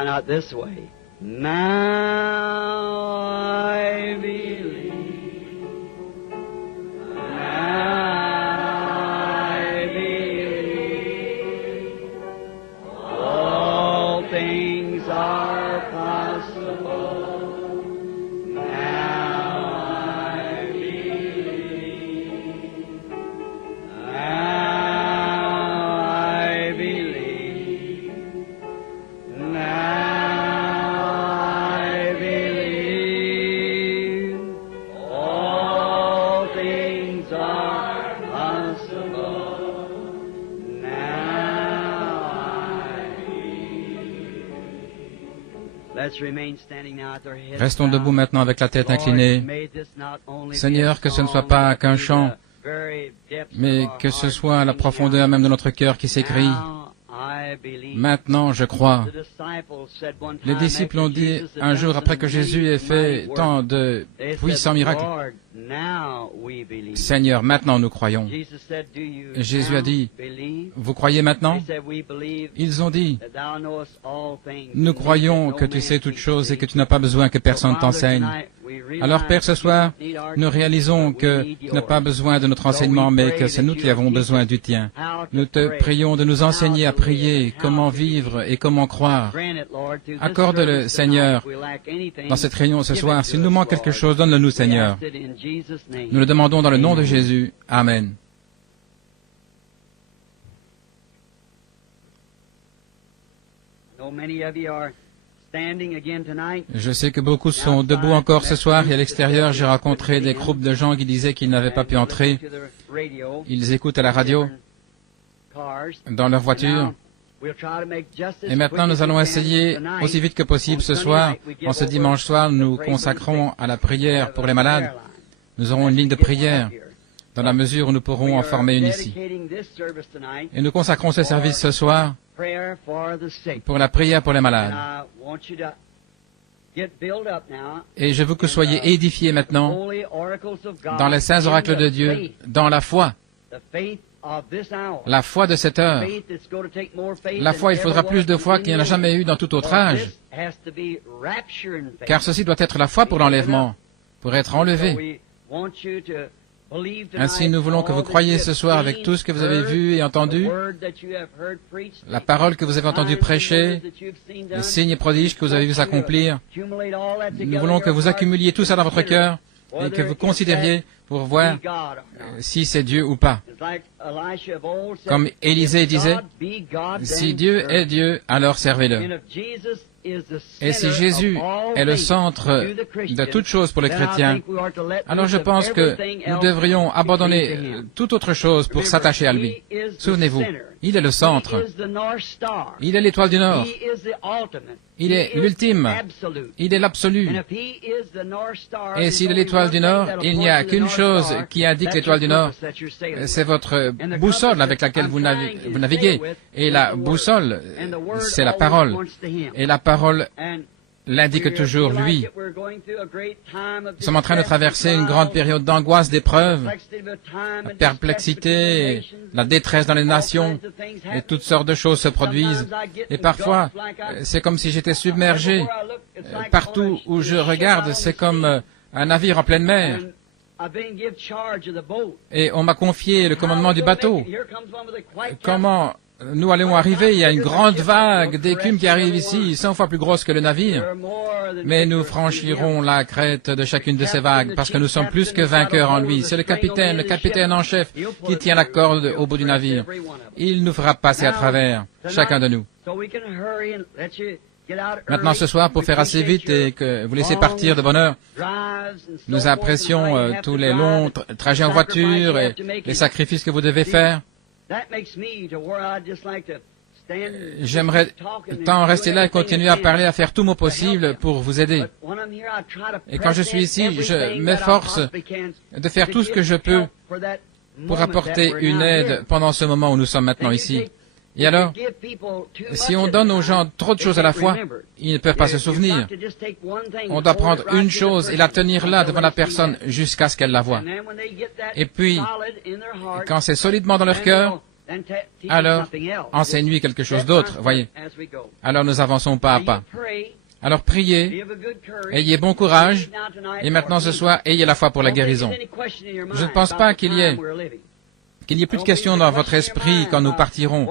Why not this way? Now I believe. Now I believe. All things are possible. Now I believe. Now I believe. Now I believe. All things are possible. Now I believe. Let's remain standing now at their heads. Restons debout maintenant avec la tête inclinée. Seigneur, que ce ne soit pas qu'un chant, mais que ce soit la profondeur même de notre cœur qui s'écrie. Maintenant, je crois. Les disciples ont dit un jour après que Jésus ait fait tant de puissants miracles, Seigneur, maintenant nous croyons. Jésus a dit, vous croyez maintenant? Ils ont dit, nous croyons que tu sais toutes choses et que tu n'as pas besoin que personne t'enseigne. Alors, Père, ce soir, nous réalisons que tu n'as pas besoin de notre enseignement, mais que c'est nous qui avons besoin du tien. Nous te prions de nous enseigner à prier, comment vivre et comment croire. Accorde-le, Seigneur, dans cette réunion ce soir. S'il nous manque quelque chose, donne-le-nous, Seigneur. Nous le demandons dans le nom de Jésus. Amen. Je sais que beaucoup sont debout encore ce soir et à l'extérieur, j'ai rencontré des groupes de gens qui disaient qu'ils n'avaient pas pu entrer. Ils écoutent à la radio, dans leur voiture. Et maintenant, nous allons essayer aussi vite que possible ce soir. En ce dimanche soir, nous consacrons à la prière pour les malades. Nous aurons une ligne de prière dans la mesure où nous pourrons en former une ici. Et nous consacrons ce service ce soir pour la prière pour les malades. Et je veux que vous soyez édifiés maintenant dans les saints oracles de Dieu, dans la foi de cette heure. La foi, il faudra plus de foi qu'il n'y en a jamais eu dans tout autre âge, car ceci doit être la foi pour l'enlèvement, pour être enlevé. Ainsi, nous voulons que vous croyiez ce soir avec tout ce que vous avez vu et entendu, la parole que vous avez entendu prêcher, les signes et prodiges que vous avez vu s'accomplir. Nous voulons que vous accumuliez tout ça dans votre cœur et que vous considériez pour voir si c'est Dieu ou pas. Comme Élisée disait, si Dieu est Dieu, alors servez-le. Et si Jésus est le centre de toute chose pour les chrétiens, alors je pense que nous devrions abandonner toute autre chose pour s'attacher à lui. Souvenez-vous, il est le centre. Il est l'étoile du Nord. Il est l'ultime. Il est l'absolu. Et s'il est l'étoile du Nord, il n'y a qu'une chose qui indique l'étoile du Nord. C'est votre boussole avec laquelle vous naviguez. Et la boussole, c'est la parole. Et la parole l'indique toujours lui. Nous sommes en train de traverser une grande période d'angoisse, d'épreuve, la perplexité, la détresse dans les nations, et toutes sortes de choses se produisent. Et parfois, c'est comme si j'étais submergé. Partout où je regarde, c'est comme un navire en pleine mer. Et on m'a confié le commandement du bateau. Comment nous allons arriver? Il y a une grande vague d'écume qui arrive ici, 100 fois plus grosse que le navire. Mais nous franchirons la crête de chacune de ces vagues, parce que nous sommes plus que vainqueurs en lui. C'est le capitaine en chef, qui tient la corde au bout du navire. Il nous fera passer à travers, chacun de nous. Maintenant, ce soir, pour faire assez vite et que vous laissez partir de bonne heure, nous apprécions tous les longs trajets en voiture et les sacrifices que vous devez faire. J'aimerais tant rester là et continuer à parler, à faire tout mon possible pour vous aider. Et quand je suis ici, je m'efforce de faire tout ce que je peux pour apporter une aide pendant ce moment où nous sommes maintenant ici. Et alors, si on donne aux gens trop de choses à la fois, ils ne peuvent pas se souvenir. On doit prendre une chose et la tenir là devant la personne jusqu'à ce qu'elle la voie. Et puis, quand c'est solidement dans leur cœur, alors enseigne-lui quelque chose d'autre, voyez. Alors nous avançons pas à pas. Alors priez, ayez bon courage, et maintenant ce soir, ayez la foi pour la guérison. Je ne pense pas qu'il y ait plus de questions dans votre esprit quand nous partirons.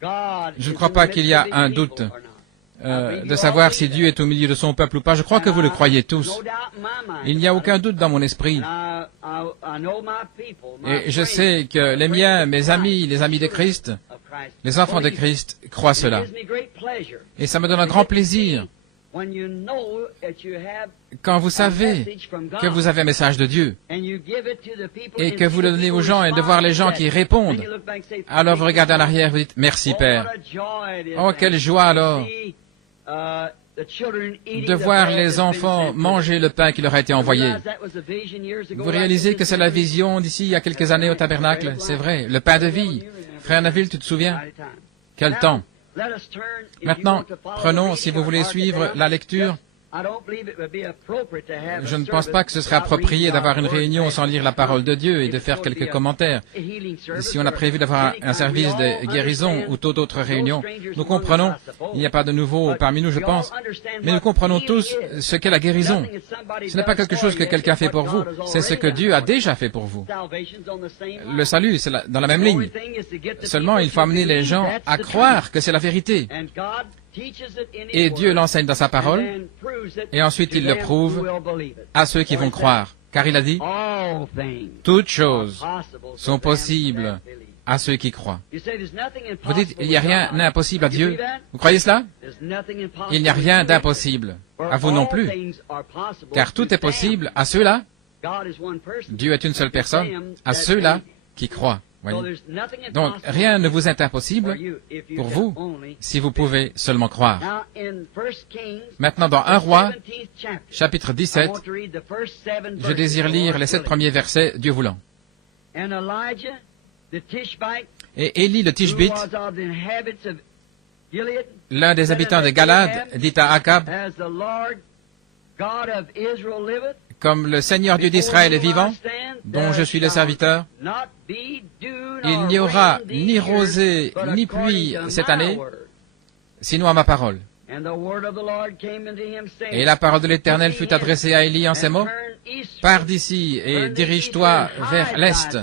Je ne crois pas qu'il y a un doute de savoir si Dieu est au milieu de son peuple ou pas. Je crois que vous le croyez tous. Il n'y a aucun doute dans mon esprit. Et je sais que les miens, mes amis, les amis de Christ, les enfants de Christ, croient cela. Et ça me donne un grand plaisir quand vous savez que vous avez un message de Dieu et que vous le donnez aux gens et de voir les gens qui répondent. Alors vous regardez en arrière et vous dites « Merci Père ». Oh, quelle joie alors de voir les enfants manger le pain qui leur a été envoyé. Vous réalisez que c'est la vision d'ici il y a quelques années au tabernacle. C'est vrai, le pain de vie. Frère Neville, tu te souviens? Quel temps? Maintenant, prenons, si vous voulez suivre la lecture, je ne pense pas que ce serait approprié d'avoir une réunion sans lire la parole de Dieu et de faire quelques commentaires. Si on a prévu d'avoir un service de guérison ou toute autre réunion, nous comprenons, il n'y a pas de nouveau parmi nous, je pense, mais nous comprenons tous ce qu'est la guérison. Ce n'est pas quelque chose que quelqu'un fait pour vous, c'est ce que Dieu a déjà fait pour vous. Le salut, c'est dans la même ligne. Seulement, il faut amener les gens à croire que c'est la vérité. Et Dieu l'enseigne dans sa parole, et ensuite il le prouve à ceux qui vont croire. Car il a dit, toutes choses sont possibles à ceux qui croient. Vous dites, il n'y a rien d'impossible à Dieu. Vous croyez cela? Il n'y a rien d'impossible à vous non plus. Car tout est possible à ceux-là. Dieu est une seule personne, à ceux-là qui croient. Voyez. Donc, rien ne vous est impossible pour vous, si vous pouvez seulement croire. Maintenant, dans 1 Roi, chapitre 17, je désire lire les 7 premiers versets, Dieu voulant. Et Élie le Tishbite, l'un des habitants de Galade, dit à Akab, comme le Seigneur Dieu d'Israël est vivant, dont je suis le serviteur, il n'y aura ni rosée ni pluie cette année, sinon à ma parole. Et la parole de l'Éternel fut adressée à Élie en ces mots, pars d'ici et dirige-toi vers l'est,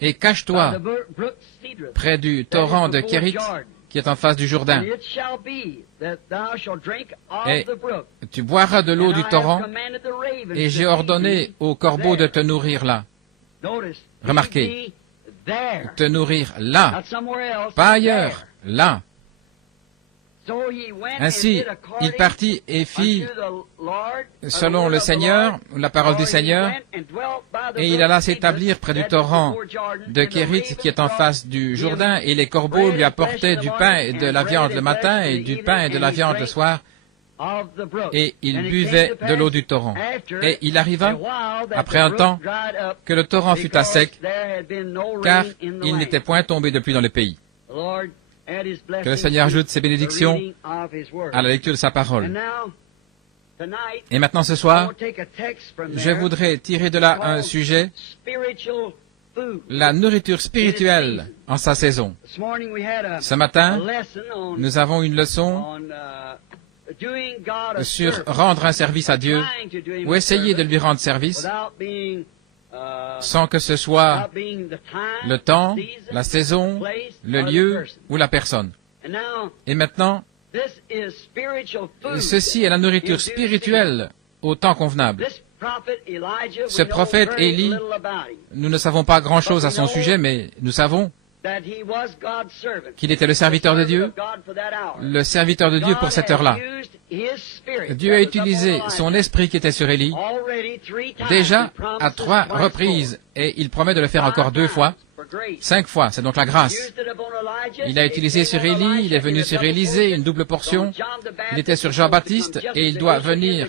et cache-toi près du torrent de Kérit, qui est en face du Jourdain. Et tu boiras de l'eau du torrent, et j'ai ordonné aux corbeaux de te nourrir là. Remarquez, te nourrir là, pas ailleurs, là. Ainsi, il partit et fit selon le Seigneur, la parole du Seigneur, et il alla s'établir près du torrent de Kérit qui est en face du Jourdain, et les corbeaux lui apportaient du pain et de la viande le matin, et du pain et de la viande le soir, et il buvait de l'eau du torrent. Et il arriva, après un temps, que le torrent fut à sec, car il n'était point tombé depuis dans le pays. Que le Seigneur ajoute ses bénédictions à la lecture de sa parole. Et maintenant ce soir, je voudrais tirer de là un sujet, la nourriture spirituelle en sa saison. Ce matin, nous avons une leçon sur rendre un service à Dieu, ou essayer de lui rendre service, sans que ce soit le temps, la saison, le lieu ou la personne. Et maintenant, ceci est la nourriture spirituelle au temps convenable. Ce prophète Élie, nous ne savons pas grand-chose à son sujet, mais nous savons qu'il était le serviteur de Dieu, le serviteur de Dieu pour cette heure-là. Dieu a utilisé son esprit qui était sur Élie déjà à 3 reprises, et il promet de le faire encore 2 fois, 5 fois, c'est donc la grâce. Il a utilisé sur Élie, il est venu sur Élisée, une double portion, il était sur Jean-Baptiste, et il doit venir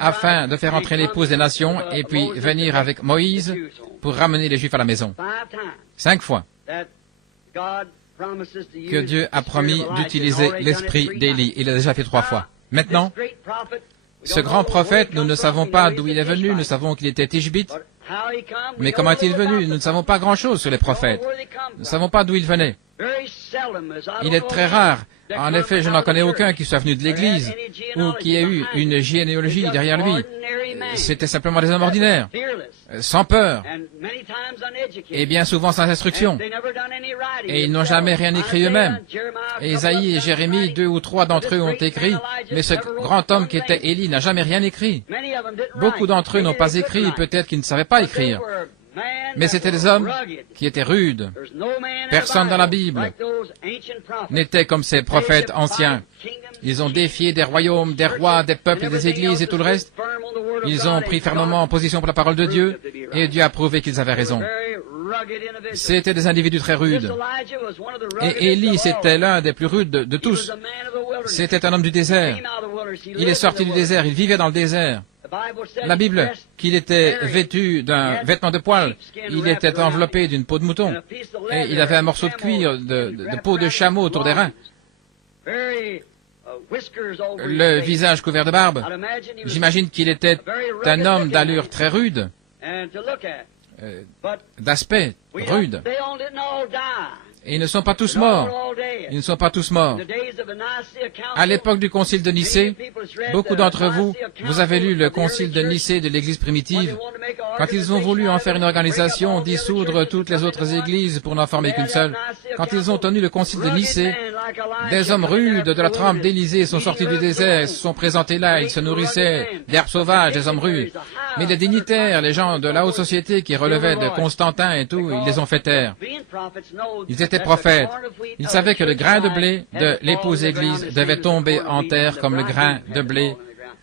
afin de faire entrer l'épouse des nations, et puis venir avec Moïse pour ramener les Juifs à la maison. 5 fois que Dieu a promis d'utiliser l'esprit d'Élie. Il l'a déjà fait 3 fois. Maintenant, ce grand prophète, nous ne savons pas d'où il est venu, nous savons qu'il était Tishbite, Mais comment est-il venu? Nous ne savons pas grand-chose sur les prophètes. Nous ne savons pas d'où ils venaient. Il est très rare. En effet, je n'en connais aucun qui soit venu de l'Église ou qui ait eu une généalogie derrière lui. C'était simplement des hommes ordinaires, sans peur, et bien souvent sans instruction. Et ils n'ont jamais rien écrit eux-mêmes. Et Isaïe et Jérémie, 2 ou 3 d'entre eux ont écrit, mais ce grand homme qui était Élie n'a jamais rien écrit. Beaucoup d'entre eux n'ont pas écrit, peut-être qu'ils ne savaient pas écrire. Mais c'étaient des hommes qui étaient rudes. Personne dans la Bible n'était comme ces prophètes anciens. Ils ont défié des royaumes, des rois, des peuples, des églises et tout le reste. Ils ont pris fermement en position pour la parole de Dieu, et Dieu a prouvé qu'ils avaient raison. C'étaient des individus très rudes. Et Élie, c'était l'un des plus rudes de tous. C'était un homme du désert. Il est sorti du désert, il vivait dans le désert. La Bible, qu'il était vêtu d'un vêtement de poil, il était enveloppé d'une peau de mouton, et il avait un morceau de cuir, de peau de chameau autour des reins. Le visage couvert de barbe. J'imagine qu'il était un homme d'allure très rude, d'aspect rude. Et ils ne sont pas tous morts. Ils ne sont pas tous morts. À l'époque du concile de Nicée, beaucoup d'entre vous, vous avez lu le concile de Nicée de l'Église primitive. Quand ils ont voulu en faire une organisation, dissoudre toutes les autres églises pour n'en former qu'une seule, quand ils ont tenu le concile de Nicée, des hommes rudes de la trempe d'Élysée sont sortis du désert, se sont présentés là, ils se nourrissaient d'herbes sauvages, des hommes rudes. Mais les dignitaires, les gens de la haute société qui relevaient de Constantin et tout, ils les ont fait taire. Ils étaient prophètes. Ils savaient que le grain de blé de l'épouse Église devait tomber en terre comme le grain de blé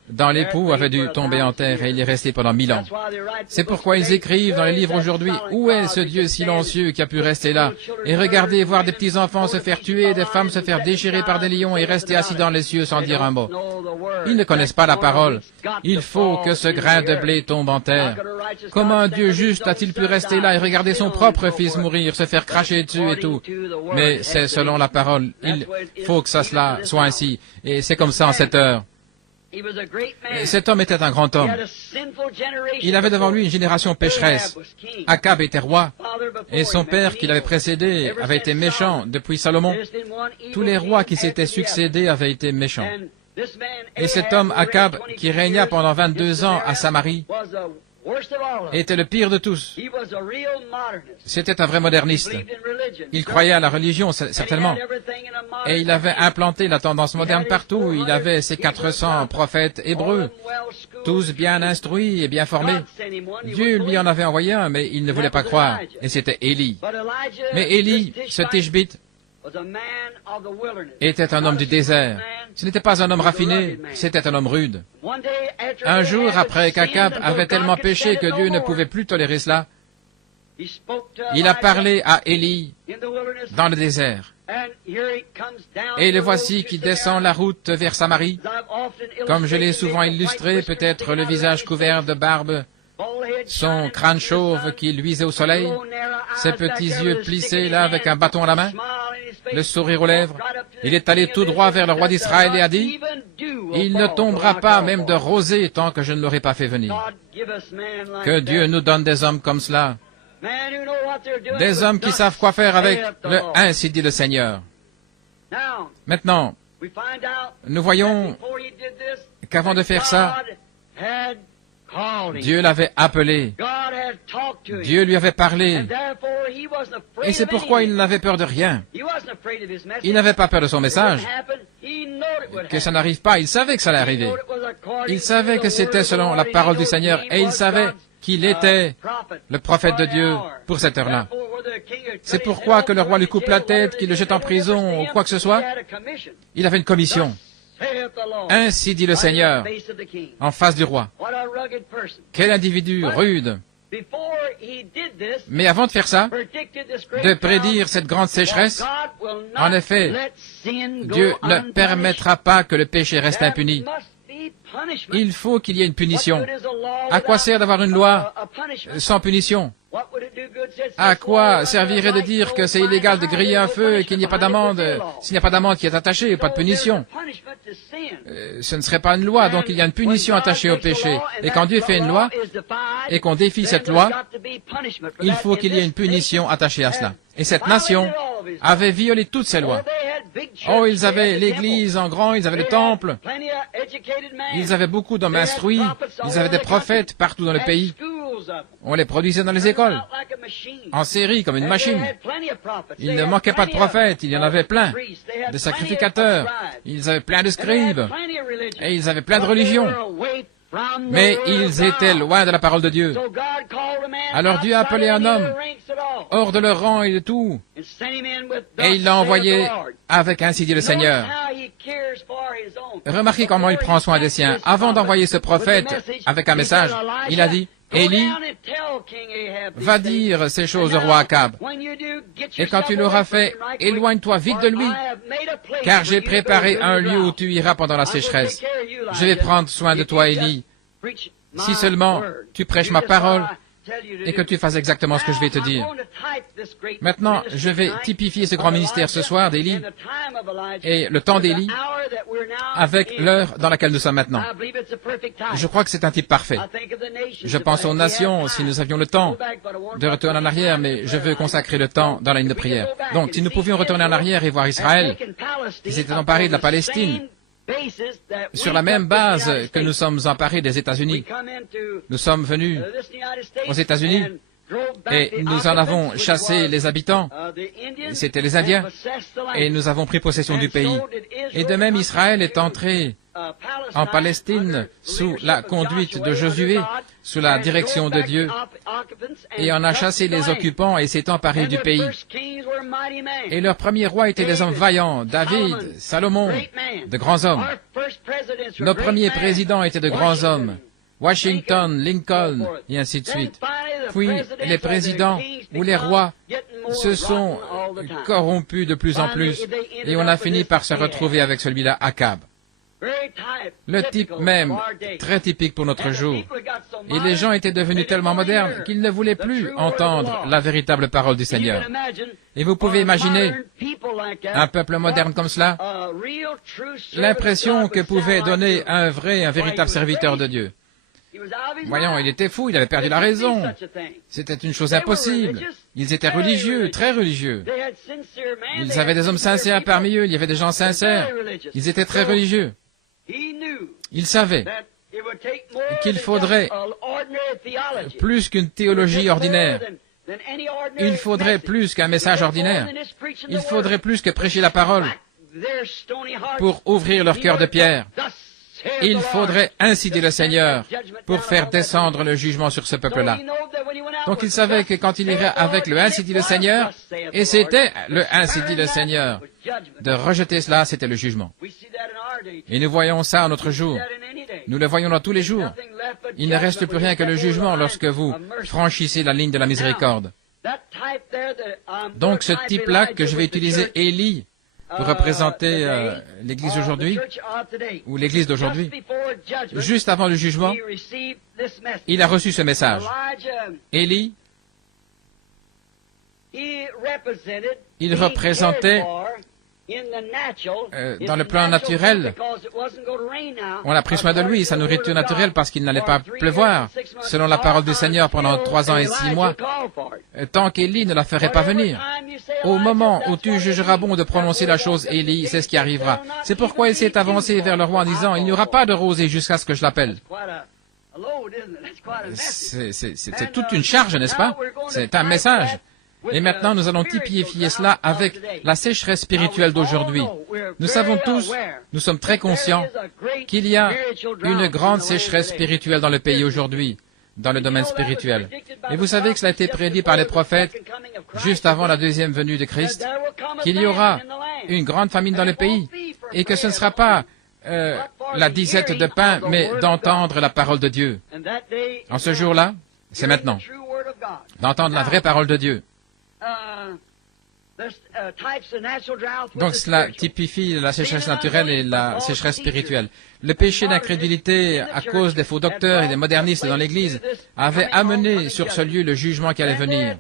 dans l'époux avait dû tomber en terre et il est resté pendant 1000 ans. C'est pourquoi ils écrivent dans les livres aujourd'hui, où est ce Dieu silencieux qui a pu rester là? Et regarder, voir des petits-enfants se faire tuer, des femmes se faire déchirer par des lions et rester assis dans les cieux sans dire un mot. Ils ne connaissent pas la parole. Il faut que ce grain de blé tombe en terre. Comment un Dieu juste a-t-il pu rester là et regarder son propre fils mourir, se faire cracher dessus et tout? Mais c'est selon la parole. Il faut que ça soit ainsi. Et c'est comme ça en cette heure. Cet homme était un grand homme. Il avait devant lui une génération pécheresse. Akab était roi, et son père qui l'avait précédé avait été méchant depuis Salomon. Tous les rois qui s'étaient succédés avaient été méchants. Et cet homme Akab, qui régna pendant 22 ans à Samarie, était le pire de tous. C'était un vrai moderniste. Il croyait à la religion, certainement. Et il avait implanté la tendance moderne partout. Il avait ses 400 prophètes hébreux, tous bien instruits et bien formés. Dieu lui en avait envoyé un, mais il ne voulait pas croire. Et c'était Élie. Mais Élie, ce Tishbite, était un homme du désert. Ce n'était pas un homme raffiné, c'était un homme rude. Un jour, après qu'Akab avait tellement péché que Dieu ne pouvait plus tolérer cela, il a parlé à Élie dans le désert. Et le voici qui descend la route vers Samarie. Comme je l'ai souvent illustré, peut-être le visage couvert de barbe, son crâne chauve qui luisait au soleil, ses petits yeux plissés là avec un bâton à la main, le sourire aux lèvres. Il est allé tout droit vers le roi d'Israël et a dit, « Il ne tombera pas même de rosée tant que je ne l'aurai pas fait venir. » Que Dieu nous donne des hommes comme cela, des hommes qui savent quoi faire avec le « Ainsi dit le Seigneur ». Maintenant, nous voyons qu'avant de faire ça, Dieu l'avait appelé, Dieu lui avait parlé, et c'est pourquoi il n'avait peur de rien. Il n'avait pas peur de son message, que ça n'arrive pas, il savait que ça allait arriver. Il savait que c'était selon la parole du Seigneur, et il savait qu'il était le prophète de Dieu pour cette heure-là. C'est pourquoi que le roi lui coupe la tête, qu'il le jette en prison, ou quoi que ce soit, il avait une commission. Ainsi dit le Seigneur, en face du roi. Quel individu rude! Mais avant de faire ça, de prédire cette grande sécheresse, en effet, Dieu ne permettra pas que le péché reste impuni. Il faut qu'il y ait une punition. À quoi sert d'avoir une loi sans punition? À quoi servirait de dire que c'est illégal de griller un feu et qu'il n'y a pas d'amende, s'il n'y a pas d'amende qui est attachée, pas de punition? ce ne serait pas une loi, donc il y a une punition attachée au péché. Et quand Dieu fait une loi, et qu'on défie cette loi, il faut qu'il y ait une punition attachée à cela. Et cette nation avait violé toutes ces lois. Oh, ils avaient l'église en grand, ils avaient le temple, ils avaient beaucoup d'hommes instruits, ils avaient des prophètes partout dans le pays. On les produisait dans les écoles, en série, comme une machine. Il ne manquait pas de prophètes, il y en avait plein, de sacrificateurs, ils avaient plein de scribes, et ils avaient plein de religions. Mais ils étaient loin de la parole de Dieu. Alors Dieu a appelé un homme, hors de leur rang et de tout, et il l'a envoyé avec ainsi dit le Seigneur. Remarquez comment il prend soin des siens. Avant d'envoyer ce prophète avec un message, il a dit, Élie, va dire ces choses au roi Akab. Et quand tu l'auras fait, éloigne-toi vite de lui, car j'ai préparé un lieu où tu iras pendant la sécheresse. Je vais prendre soin de toi, Élie, si seulement tu prêches ma parole et que tu fasses exactement ce que je vais te dire. Maintenant, je vais typifier ce grand ministère ce soir d'Élie et le temps d'Élie avec l'heure dans laquelle nous sommes maintenant. Je crois que c'est un type parfait. Je pense aux nations, si nous avions le temps de retourner en arrière, mais je veux consacrer le temps dans la ligne de prière. Donc, si nous pouvions retourner en arrière et voir Israël, qui s'était emparé de la Palestine, sur la même base que nous sommes emparés des États-Unis. Nous sommes venus aux États-Unis et nous en avons chassé les habitants. C'était les Indiens. Et nous avons pris possession du pays. Et de même, Israël est entré en Palestine sous la conduite de Josué, sous la direction de Dieu, et on a chassé les occupants et s'est emparé du pays. Et leurs premiers rois étaient des hommes vaillants, David, Salomon, de grands hommes. Nos premiers présidents étaient de grands hommes, Washington, Lincoln, et ainsi de suite. Puis les présidents ou les rois se sont corrompus de plus en plus, et on a fini par se retrouver avec celui-là, Akab. Le type même, très typique pour notre jour. Et les gens étaient devenus tellement modernes qu'ils ne voulaient plus entendre la véritable parole du Seigneur. Et vous pouvez imaginer un peuple moderne comme cela, l'impression que pouvait donner un véritable serviteur de Dieu. Voyons, il était fou, il avait perdu la raison. C'était une chose impossible. Ils étaient religieux, très religieux. Ils avaient des hommes sincères parmi eux, il y avait des gens sincères. Ils étaient très religieux. Il savait qu'il faudrait plus qu'une théologie ordinaire. Il faudrait plus qu'un message ordinaire. Il faudrait plus que prêcher la parole pour ouvrir leur cœur de pierre. Il faudrait ainsi dire le Seigneur pour faire descendre le jugement sur ce peuple-là. Donc il savait que quand il irait avec le ainsi dit le Seigneur, et c'était le ainsi dit le Seigneur, de rejeter cela, c'était le jugement. Et nous voyons ça en notre jour. Nous le voyons dans tous les jours. Il ne reste plus rien que le jugement lorsque vous franchissez la ligne de la miséricorde. Donc ce type-là que je vais utiliser, Élie, pour représenter l'Église aujourd'hui, ou l'Église d'aujourd'hui, juste avant le jugement, il a reçu ce message. Élie, il représentait, dans le plan naturel, on a pris soin de lui, sa nourriture naturelle, parce qu'il n'allait pas pleuvoir, selon la parole du Seigneur pendant 3 ans et 6 mois, tant qu'Élie ne la ferait pas venir. Au moment où tu jugeras bon de prononcer la chose, Élie, c'est ce qui arrivera. C'est pourquoi il s'est avancé vers le roi en disant, il n'y aura pas de rosée jusqu'à ce que je l'appelle. C'est toute une charge, n'est-ce pas? C'est un message. Et maintenant, nous allons typifier cela avec la sécheresse spirituelle d'aujourd'hui. Nous savons tous, nous sommes très conscients qu'il y a une grande sécheresse spirituelle dans le pays aujourd'hui, dans le domaine spirituel. Et vous savez que cela a été prédit par les prophètes juste avant la deuxième venue de Christ, qu'il y aura une grande famine dans le pays, et que ce ne sera pas la disette de pain, mais d'entendre la parole de Dieu. En ce jour-là, c'est maintenant, d'entendre la vraie parole de Dieu. Donc cela typifie la sécheresse naturelle et la sécheresse spirituelle. Le péché d'incrédulité à cause des faux docteurs et des modernistes dans l'Église avait amené sur ce lieu le jugement qui allait venir.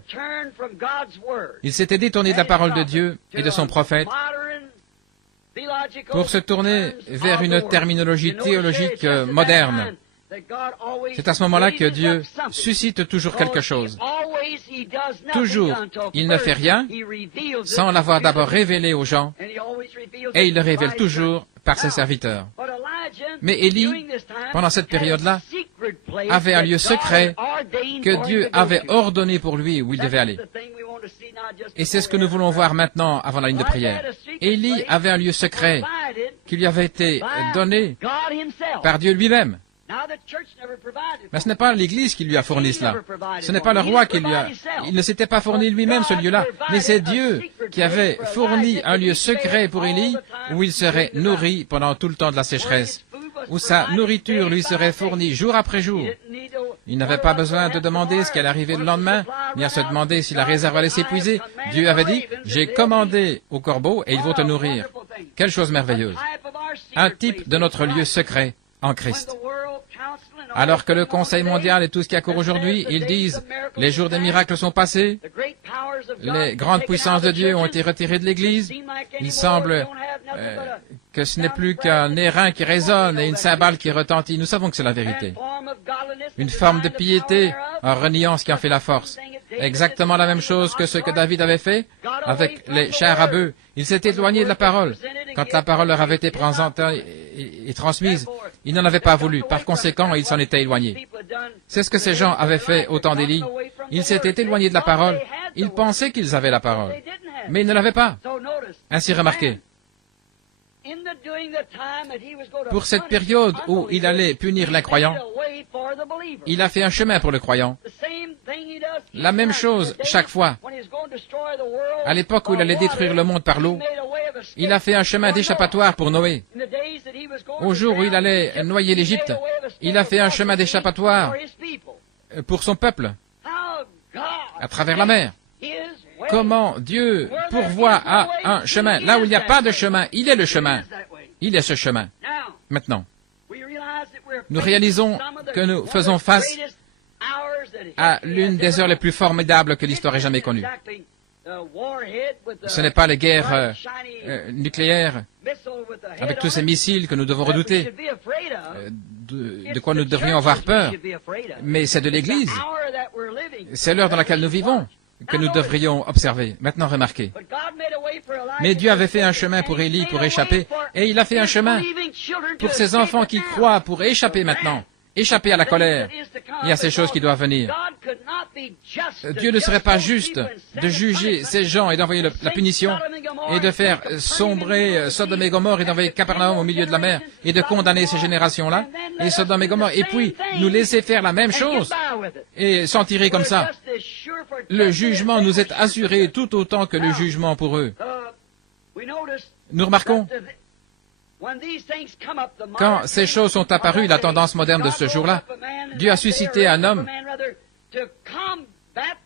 Ils s'étaient détournés de la parole de Dieu et de son prophète pour se tourner vers une terminologie théologique moderne. C'est à ce moment-là que Dieu suscite toujours quelque chose. Toujours, il ne fait rien sans l'avoir d'abord révélé aux gens, et il le révèle toujours par ses serviteurs. Mais Élie, pendant cette période-là, avait un lieu secret que Dieu avait ordonné pour lui où il devait aller. Et c'est ce que nous voulons voir maintenant avant la ligne de prière. Élie avait un lieu secret qui lui avait été donné par Dieu lui-même. Mais ce n'est pas l'Église qui lui a fourni cela. Ce n'est pas le roi qui lui a... Il ne s'était pas fourni lui-même ce lieu-là, mais c'est Dieu qui avait fourni un lieu secret pour Élie où il serait nourri pendant tout le temps de la sécheresse, où sa nourriture lui serait fournie jour après jour. Il n'avait pas besoin de demander ce qui allait arriver le lendemain, ni à se demander si la réserve allait s'épuiser. Dieu avait dit, « J'ai commandé aux corbeaux et ils vont te nourrir. » Quelle chose merveilleuse! Un type de notre lieu secret en Christ. Alors que le Conseil mondial et tout ce qui accourt aujourd'hui, ils disent, les jours des miracles sont passés, les grandes puissances de Dieu ont été retirées de l'Église, il semble que ce n'est plus qu'un airain qui résonne et une cymbale qui retentit. Nous savons que c'est la vérité. Une forme de piété en reniant ce qui en fait la force. Exactement la même chose que ce que David avait fait avec les chars à bœufs. Il s'est éloigné de la parole. Quand la parole leur avait été présentée et transmise, ils n'en avaient pas voulu. Par conséquent, ils s'en étaient éloignés. C'est ce que ces gens avaient fait au temps d'Élie. Ils s'étaient éloignés de la parole. Ils pensaient qu'ils avaient la parole. Mais ils ne l'avaient pas. Ainsi remarquez. Pour cette période où il allait punir l'incroyant, il a fait un chemin pour le croyant. La même chose chaque fois. À l'époque où il allait détruire le monde par l'eau, il a fait un chemin d'échappatoire pour Noé. Au jour où il allait noyer l'Égypte, il a fait un chemin d'échappatoire pour son peuple, à travers la mer. Comment Dieu pourvoit à un chemin. Là où il n'y a pas de chemin, il est le chemin. Il est ce chemin. Maintenant, nous réalisons que nous faisons face à l'une des heures les plus formidables que l'histoire ait jamais connues. Ce n'est pas les guerres nucléaires avec tous ces missiles que nous devons redouter, de quoi nous devrions avoir peur, mais c'est de l'Église. C'est l'heure dans laquelle nous vivons que nous devrions observer. Maintenant, remarquez. Mais Dieu avait fait un chemin pour Élie pour échapper, et il a fait un chemin pour ses enfants qui croient pour échapper maintenant, échapper à la colère et à ces choses qui doivent venir. Dieu ne serait pas juste de juger ces gens et d'envoyer la punition et de faire sombrer Sodome et Gomorrhe et d'envoyer Capernaum au milieu de la mer et de condamner ces générations-là et Sodome et Gomorrhe et puis nous laisser faire la même chose et s'en tirer comme ça. Le jugement nous est assuré tout autant que le jugement pour eux. Nous remarquons, quand ces choses sont apparues, la tendance moderne de ce jour-là, Dieu a suscité un homme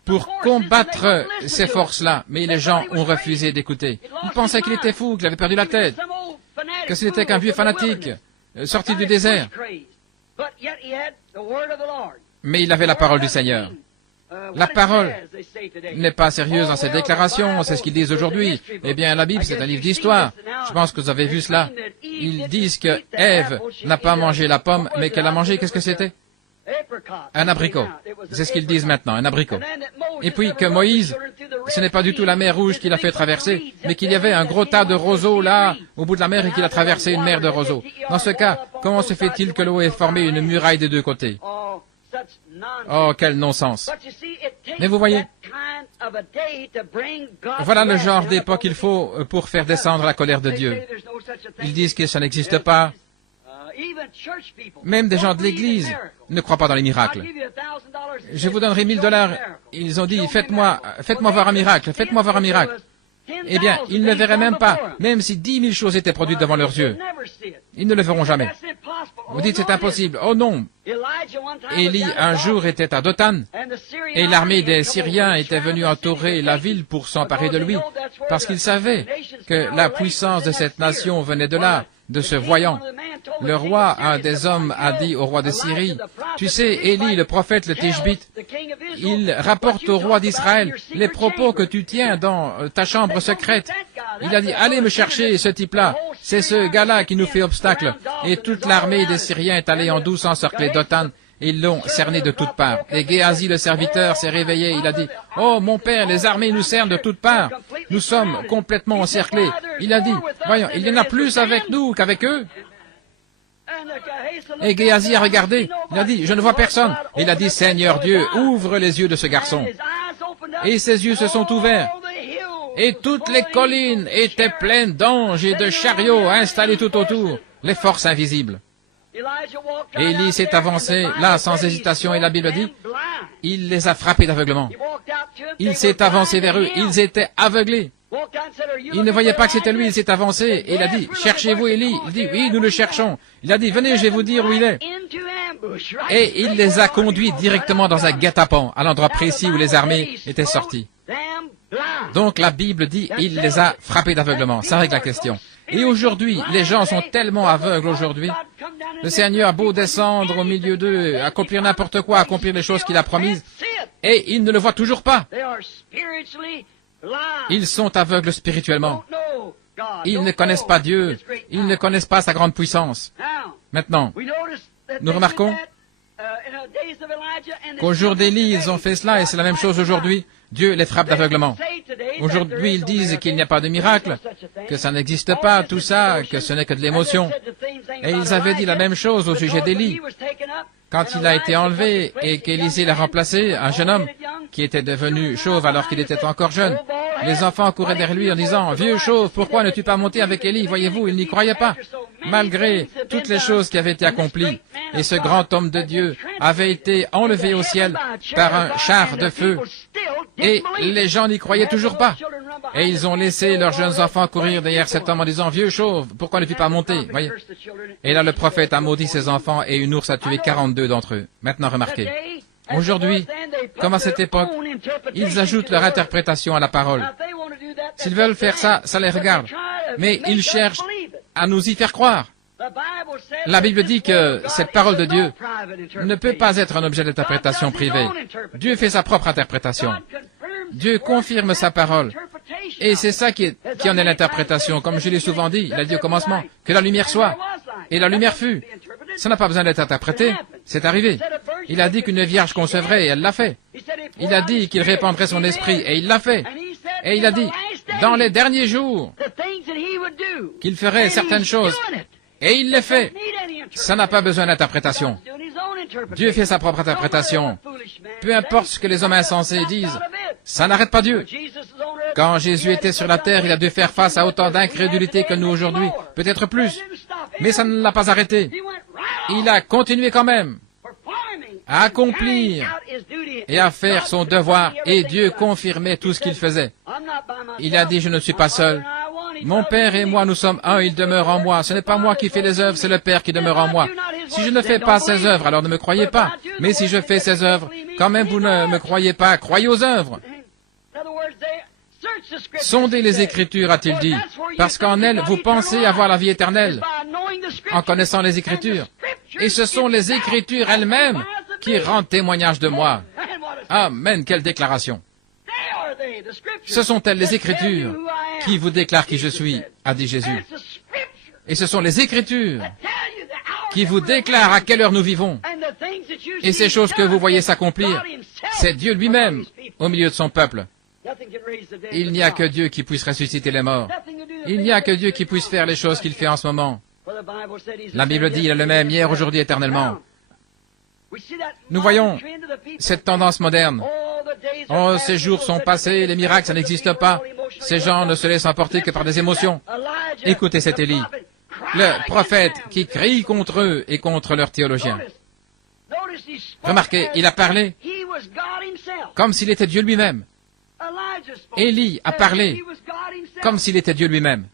pour combattre ces forces-là, mais les gens ont refusé d'écouter. Ils pensaient qu'il était fou, qu'il avait perdu la tête, que ce n'était qu'un vieux fanatique sorti du désert. Mais il avait la parole du Seigneur. La parole n'est pas sérieuse dans cette déclaration, c'est ce qu'ils disent aujourd'hui. Eh bien, la Bible, c'est un livre d'histoire. Je pense que vous avez vu cela. Ils disent que Ève n'a pas mangé la pomme, mais qu'elle a mangé, qu'est-ce que c'était? Un abricot. C'est ce qu'ils disent maintenant, un abricot. Et puis que Moïse, ce n'est pas du tout la mer Rouge qu'il a fait traverser, mais qu'il y avait un gros tas de roseaux là, au bout de la mer, et qu'il a traversé une mer de roseaux. Dans ce cas, comment se fait-il que l'eau ait formé une muraille des deux côtés? Oh, quel non-sens. Mais vous voyez, voilà le genre d'époque qu'il faut pour faire descendre la colère de Dieu. Ils disent que ça n'existe pas. Même des gens de l'Église ne croient pas dans les miracles. Je vous donnerai $1000. Ils ont dit, faites-moi voir un miracle, faites-moi voir un miracle. Eh bien, ils ne verraient même pas, même si 10 000 choses étaient produites devant leurs yeux. Ils ne le verront jamais. Vous dites, c'est impossible. Oh non! Élie, un jour, était à Dothan, et l'armée des Syriens était venue entourer la ville pour s'emparer de lui, parce qu'ils savaient que la puissance de cette nation venait de là, de ce voyant. Le roi, un des hommes, a dit au roi de Syrie, « Tu sais, Élie, le prophète, le Tishbite, il rapporte au roi d'Israël les propos que tu tiens dans ta chambre secrète. Il a dit, allez me chercher ce type-là. C'est ce gars-là qui nous fait obstacle. » Et toute l'armée des Syriens est allée en douce encercler Dothan. Ils l'ont cerné de toutes parts. Et Géasi, le serviteur, s'est réveillé. Il a dit, « Oh, mon père, les armées nous cernent de toutes parts. Nous sommes complètement encerclés. » Il a dit, « Voyons, il y en a plus avec nous qu'avec eux. » Et Géasi a regardé. Il a dit, « Je ne vois personne. » Il a dit, « Seigneur Dieu, ouvre les yeux de ce garçon. » Et ses yeux se sont ouverts. Et toutes les collines étaient pleines d'anges et de chariots installés tout autour, les forces invisibles. Élie s'est avancé, là, sans hésitation, et la Bible dit, il les a frappés d'aveuglement. Il s'est avancé vers eux, ils étaient aveuglés. Il ne voyait pas que c'était lui, il s'est avancé, et il a dit, cherchez-vous Élie? Il dit, oui, nous le cherchons. Il a dit, venez, je vais vous dire où il est. Et il les a conduits directement dans un guet-apens, à l'endroit précis où les armées étaient sorties. Donc la Bible dit, il les a frappés d'aveuglement. Ça règle la question. Et aujourd'hui, les gens sont tellement aveugles aujourd'hui. Le Seigneur a beau descendre au milieu d'eux, accomplir n'importe quoi, accomplir les choses qu'il a promises, et ils ne le voient toujours pas. Ils sont aveugles spirituellement. Ils ne connaissent pas Dieu. Ils ne connaissent pas sa grande puissance. Maintenant, nous remarquons qu'au jour d'Élie, ils ont fait cela, et c'est la même chose aujourd'hui. Dieu les frappe d'aveuglement. Aujourd'hui, ils disent qu'il n'y a pas de miracle, que ça n'existe pas, tout ça, que ce n'est que de l'émotion. Et ils avaient dit la même chose au sujet d'Élie. Quand il a été enlevé et qu'Élisée l'a remplacé, un jeune homme qui était devenu chauve alors qu'il était encore jeune, les enfants couraient derrière lui en disant « Vieux chauve, pourquoi ne-tu pas monter avec Élie ?» Voyez-vous, ils n'y croyaient pas. Malgré toutes les choses qui avaient été accomplies, et ce grand homme de Dieu avait été enlevé au ciel par un char de feu, et les gens n'y croyaient toujours pas. Et ils ont laissé leurs jeunes enfants courir derrière cet homme en disant « Vieux chauve, pourquoi ne-tu pas monter ?» Voyez. Et là, le prophète a maudit ses enfants et une ours a tué 42 d'entre eux. Maintenant, remarquez. Aujourd'hui, comme à cette époque, ils ajoutent leur interprétation à la parole. S'ils veulent faire ça, ça les regarde. Mais ils cherchent à nous y faire croire. La Bible dit que cette parole de Dieu ne peut pas être un objet d'interprétation privée. Dieu fait sa propre interprétation. Dieu confirme sa parole. Et c'est ça qui en est l'interprétation. Comme je l'ai souvent dit, il a dit au commencement, que la lumière soit. Et la lumière fut. Ça n'a pas besoin d'être interprété. C'est arrivé. Il a dit qu'une vierge concevrait et elle l'a fait. Il a dit qu'il répandrait son esprit et il l'a fait. Et il a dit, dans les derniers jours, qu'il ferait certaines choses. Et il les fait. Ça n'a pas besoin d'interprétation. Dieu fait sa propre interprétation. Peu importe ce que les hommes insensés disent, ça n'arrête pas Dieu. Quand Jésus était sur la terre, il a dû faire face à autant d'incrédulité que nous aujourd'hui, peut-être plus. Mais ça ne l'a pas arrêté. Il a continué quand même à accomplir et à faire son devoir, et Dieu confirmait tout ce qu'il faisait. Il a dit, je ne suis pas seul. Mon Père et moi, nous sommes un, il demeure en moi. Ce n'est pas moi qui fais les œuvres, c'est le Père qui demeure en moi. Si je ne fais pas ces œuvres, alors ne me croyez pas. Mais si je fais ces œuvres, quand même vous ne me croyez pas, croyez aux œuvres. Sondez les Écritures, a-t-il dit, parce qu'en elles, vous pensez avoir la vie éternelle, en connaissant les Écritures. Et ce sont les Écritures elles-mêmes qui rendent témoignage de moi. Amen, quelle déclaration. Ce sont elles les Écritures qui vous déclarent qui je suis, a dit Jésus. Et ce sont les Écritures qui vous déclarent à quelle heure nous vivons. Et ces choses que vous voyez s'accomplir, c'est Dieu lui-même au milieu de son peuple. Il n'y a que Dieu qui puisse ressusciter les morts. Il n'y a que Dieu qui puisse faire les choses qu'il fait en ce moment. La Bible dit, il est le même hier, aujourd'hui, éternellement. Nous voyons cette tendance moderne. Oh, ces jours sont passés, les miracles, ça n'existe pas. Ces gens ne se laissent emporter que par des émotions. Écoutez cet Élie, le prophète qui crie contre eux et contre leurs théologiens. Remarquez, il a parlé comme s'il était Dieu lui-même. Élie a parlé comme s'il était Dieu lui-même.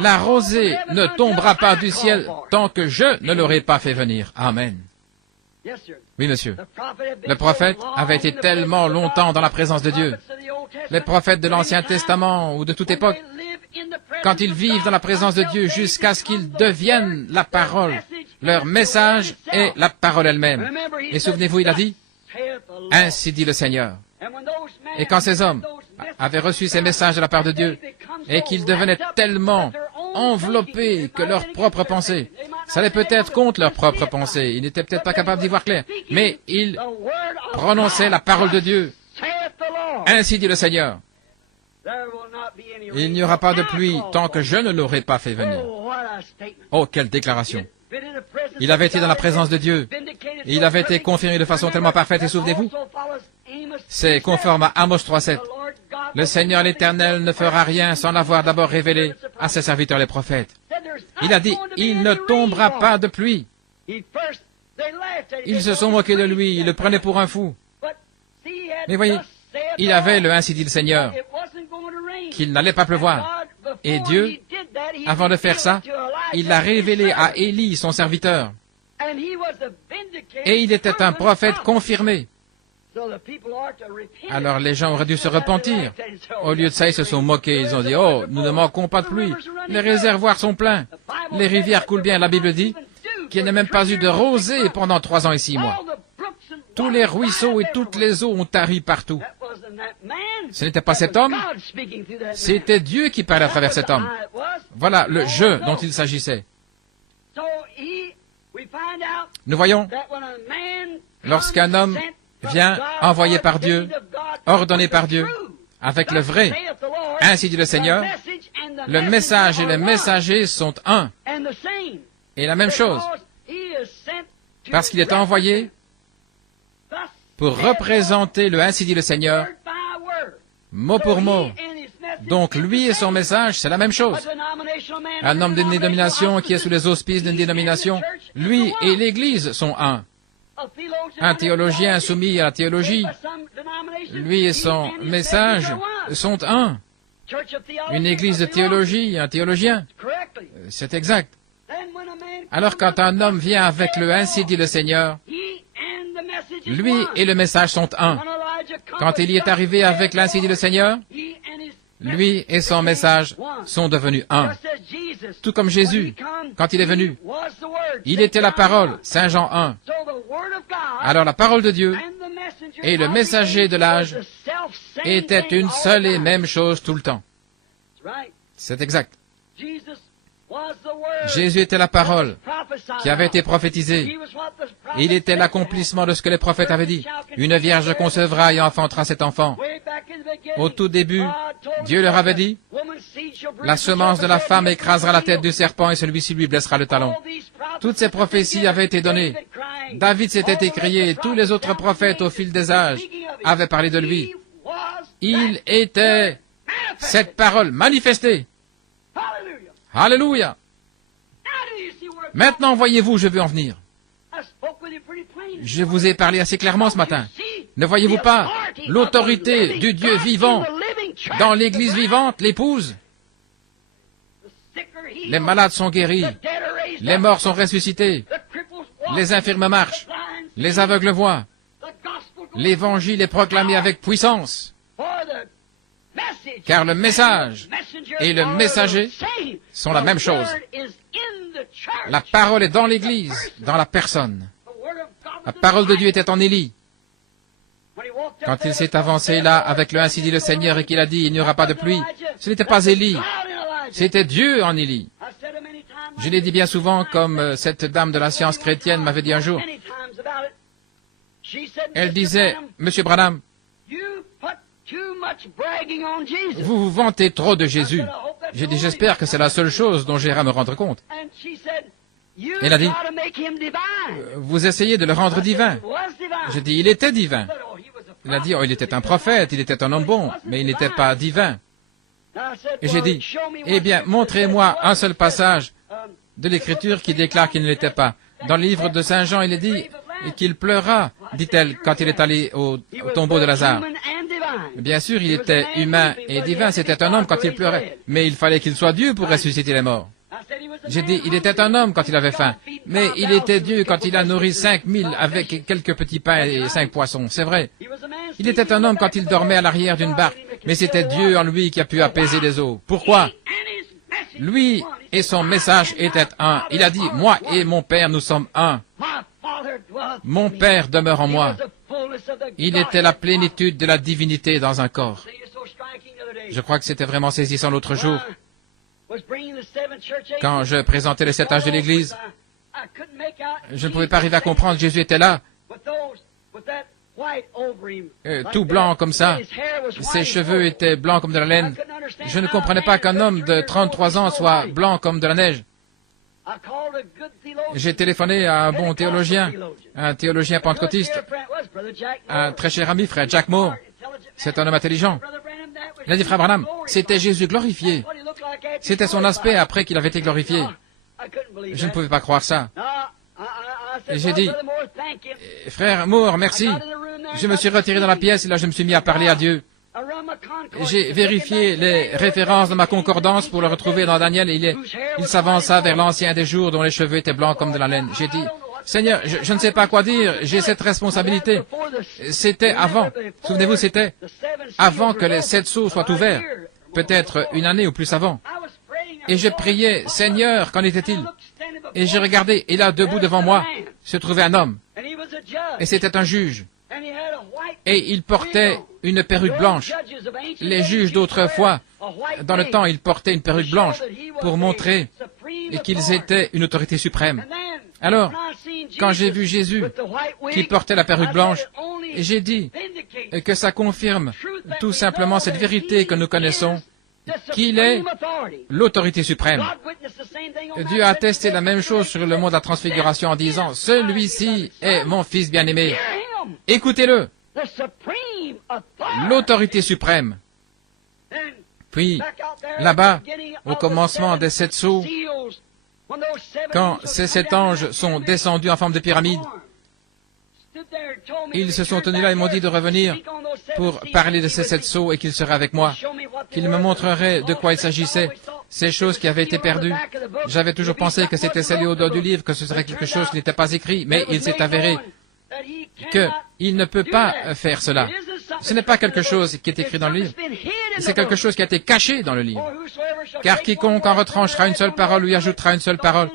La rosée ne tombera pas du ciel tant que je ne l'aurai pas fait venir. Amen. Oui, monsieur. Le prophète avait été tellement longtemps dans la présence de Dieu. Les prophètes de l'Ancien Testament ou de toute époque, quand ils vivent dans la présence de Dieu jusqu'à ce qu'ils deviennent la parole. Leur message est la parole elle-même. Et souvenez-vous, il a dit, « Ainsi dit le Seigneur ». Et quand ces hommes avaient reçu ces messages de la part de Dieu, et qu'ils devenaient tellement enveloppés que leurs propres pensées, ça allait peut-être contre leurs propres pensées, ils n'étaient peut-être pas capables d'y voir clair, mais ils prononçaient la parole de Dieu. « Ainsi dit le Seigneur ». Il n'y aura pas de pluie tant que je ne l'aurai pas fait venir. Oh, quelle déclaration! Il avait été dans la présence de Dieu. Et il avait été confirmé de façon tellement parfaite. Et souvenez-vous, c'est conforme à Amos 3:7. Le Seigneur l'Éternel ne fera rien sans l'avoir d'abord révélé à ses serviteurs les prophètes. Il a dit, il ne tombera pas de pluie. Ils se sont moqués de lui, ils le prenaient pour un fou. Mais voyez, il avait le ainsi dit le Seigneur, qu'il n'allait pas pleuvoir. Et Dieu, avant de faire ça, il l'a révélé à Élie, son serviteur. Et il était un prophète confirmé. Alors les gens auraient dû se repentir. Au lieu de ça, ils se sont moqués. Ils ont dit, oh, nous ne manquons pas de pluie. Les réservoirs sont pleins. Les rivières coulent bien. La Bible dit qu'il n'y a même pas eu de rosée pendant 3 ans et 6 mois. Tous les ruisseaux et toutes les eaux ont tari partout. Ce n'était pas cet homme, c'était Dieu qui parlait à travers cet homme. Voilà le « je » dont il s'agissait. Nous voyons, lorsqu'un homme vient envoyé par Dieu, ordonné par Dieu, avec le vrai, ainsi dit le Seigneur, le message et le messager sont un. Et la même chose, parce qu'il est envoyé pour représenter le ainsi dit le Seigneur, mot pour mot. Donc lui et son message, c'est la même chose. Un homme d'une dénomination qui est sous les auspices d'une dénomination, lui et l'Église sont un. Un théologien soumis à la théologie, lui et son message sont un. Une église de théologie, un théologien, c'est exact. Alors quand un homme vient avec le ainsi dit le Seigneur, lui et le message sont un. Quand il y est arrivé avec l'ainsi dit le Seigneur, lui et son message sont devenus un. Tout comme Jésus, quand il est venu, il était la parole, Saint Jean 1. Alors la parole de Dieu et le messager de l'âge étaient une seule et même chose tout le temps. C'est exact. Jésus était la parole qui avait été prophétisée. Il était l'accomplissement de ce que les prophètes avaient dit. Une vierge concevra et enfantera cet enfant. Au tout début, Dieu leur avait dit, la semence de la femme écrasera la tête du serpent et celui-ci lui blessera le talon. Toutes ces prophéties avaient été données. David s'était écrié, tous les autres prophètes au fil des âges avaient parlé de lui. Il était cette parole manifestée. Alléluia! Maintenant, voyez-vous où je veux en venir. Je vous ai parlé assez clairement ce matin. Ne voyez-vous pas l'autorité du Dieu vivant dans l'Église vivante, l'épouse? Les malades sont guéris, les morts sont ressuscités, les infirmes marchent, les aveugles voient. L'Évangile est proclamé avec puissance. Car le message et le messager sont la même chose. La parole est dans l'Église, dans la personne. La parole de Dieu était en Élie. Quand il s'est avancé là avec le ainsi dit le Seigneur et qu'il a dit il n'y aura pas de pluie, ce n'était pas Élie, c'était Dieu en Élie. Je l'ai dit bien souvent comme cette dame de la science chrétienne m'avait dit un jour. Elle disait, Monsieur Branham, vous vous vantez trop de Jésus. J'ai dit, j'espère que c'est la seule chose dont j'irai me rendre compte. Elle a dit, vous essayez de le rendre divin. J'ai dit, il était divin. Elle a dit, oh, il était un prophète, il était un homme bon, mais il n'était pas divin. Et j'ai dit, eh bien, montrez-moi un seul passage de l'Écriture qui déclare qu'il ne l'était pas. Dans le livre de Saint Jean, il est dit qu'il pleura, dit-elle, quand il est allé au tombeau de Lazare. Bien sûr, il était humain et divin, c'était un homme quand il pleurait, mais il fallait qu'il soit Dieu pour ressusciter les morts. J'ai dit, il était un homme quand il avait faim, mais il était Dieu quand il a nourri 5000 avec quelques petits pains et 5 poissons, c'est vrai. Il était un homme quand il dormait à l'arrière d'une barque, mais c'était Dieu en lui qui a pu apaiser les eaux. Pourquoi? Lui et son message étaient un. Il a dit, moi et mon Père, nous sommes un. Mon Père demeure en moi. Il était la plénitude de la divinité dans un corps. Je crois que c'était vraiment saisissant l'autre jour. Quand je présentais les 7 âges de l'Église, je ne pouvais pas arriver à comprendre. Jésus était là, tout blanc comme ça. Ses cheveux étaient blancs comme de la laine. Je ne comprenais pas qu'un homme de 33 ans soit blanc comme de la neige. J'ai téléphoné à un bon théologien, un théologien pentecôtiste, un très cher ami, frère Jack Moore. C'est un homme intelligent. Il a dit, frère Branham, c'était Jésus glorifié. C'était son aspect après qu'il avait été glorifié. Je ne pouvais pas croire ça. Et j'ai dit, frère Moore, merci. Je me suis retiré dans la pièce et là je me suis mis à parler à Dieu. J'ai vérifié les références de ma concordance pour le retrouver dans Daniel et il s'avança vers l'ancien des jours dont les cheveux étaient blancs comme de la laine. J'ai dit, Seigneur, je ne sais pas quoi dire, j'ai cette responsabilité. C'était avant, souvenez-vous, c'était avant que les 7 sceaux soient ouverts, peut-être une année ou plus avant. Et je priais, Seigneur, qu'en était-il? Et j'ai regardé, et là, debout devant moi, se trouvait un homme. Et c'était un juge. Et il portait une perruque blanche. Les juges d'autrefois, dans le temps, ils portaient une perruque blanche pour montrer qu'ils étaient une autorité suprême. Alors, quand j'ai vu Jésus qui portait la perruque blanche, j'ai dit que ça confirme tout simplement cette vérité que nous connaissons, qu'il est l'autorité suprême. Dieu a attesté la même chose sur le mont de la transfiguration en disant, « Celui-ci est mon Fils bien-aimé. Écoutez-le. » L'autorité suprême. Puis, là-bas, au commencement des 7 sceaux, quand ces 7 anges sont descendus en forme de pyramide, ils se sont tenus là et m'ont dit de revenir pour parler de ces 7 sceaux et qu'ils seraient avec moi, qu'ils me montreraient de quoi il s'agissait, ces choses qui avaient été perdues. J'avais toujours pensé que c'était scellé au dos du livre, que ce serait quelque chose qui n'était pas écrit, mais il s'est avéré qu'il ne peut pas faire cela. Ce n'est pas quelque chose qui est écrit dans le livre, c'est quelque chose qui a été caché dans le livre. Car quiconque en retranchera une seule parole lui ajoutera une seule parole.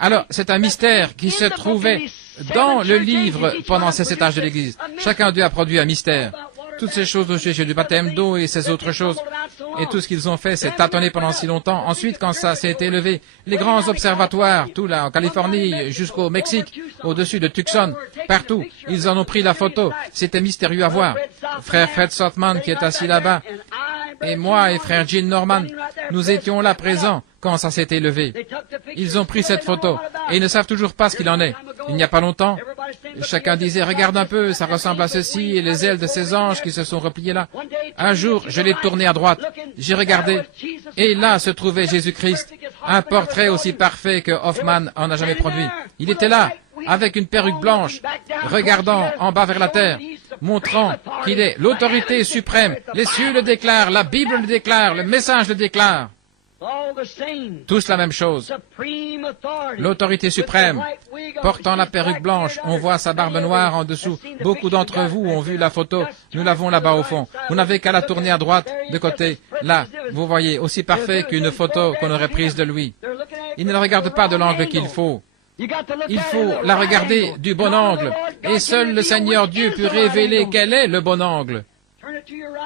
Alors, c'est un mystère qui se trouvait dans le livre pendant ces 7 âges de l'Église. Chacun d'eux a produit un mystère. Toutes ces choses au sujet du baptême d'eau et ces autres choses. Et tout ce qu'ils ont fait, c'est tâtonner pendant si longtemps. Ensuite, quand ça s'est élevé, les grands observatoires, tout là, en Californie, jusqu'au Mexique, au-dessus de Tucson, partout, ils en ont pris la photo. C'était mystérieux à voir. Frère Fred Sothman, qui est assis là-bas, et moi et frère Gene Norman, nous étions là présents quand ça s'est élevé. Ils ont pris cette photo, et ils ne savent toujours pas ce qu'il en est. Il n'y a pas longtemps, chacun disait, regarde un peu, ça ressemble à ceci, et les ailes de ces anges qui se sont repliées là. Un jour, je l'ai tourné à droite, j'ai regardé, et là se trouvait Jésus-Christ, un portrait aussi parfait que Hoffman en a jamais produit. Il était là, avec une perruque blanche, regardant en bas vers la terre, montrant qu'il est l'autorité suprême. Les cieux le déclarent, la Bible le déclare, le message le déclare. Tous la même chose. L'autorité suprême, portant la perruque blanche, on voit sa barbe noire en dessous. Beaucoup d'entre vous ont vu la photo, nous l'avons là-bas au fond. Vous n'avez qu'à la tourner à droite, de côté. Là, vous voyez, aussi parfait qu'une photo qu'on aurait prise de lui. Il ne la regarde pas de l'angle qu'il faut. Il faut la regarder du bon angle. Et seul le Seigneur Dieu peut révéler quel est le bon angle.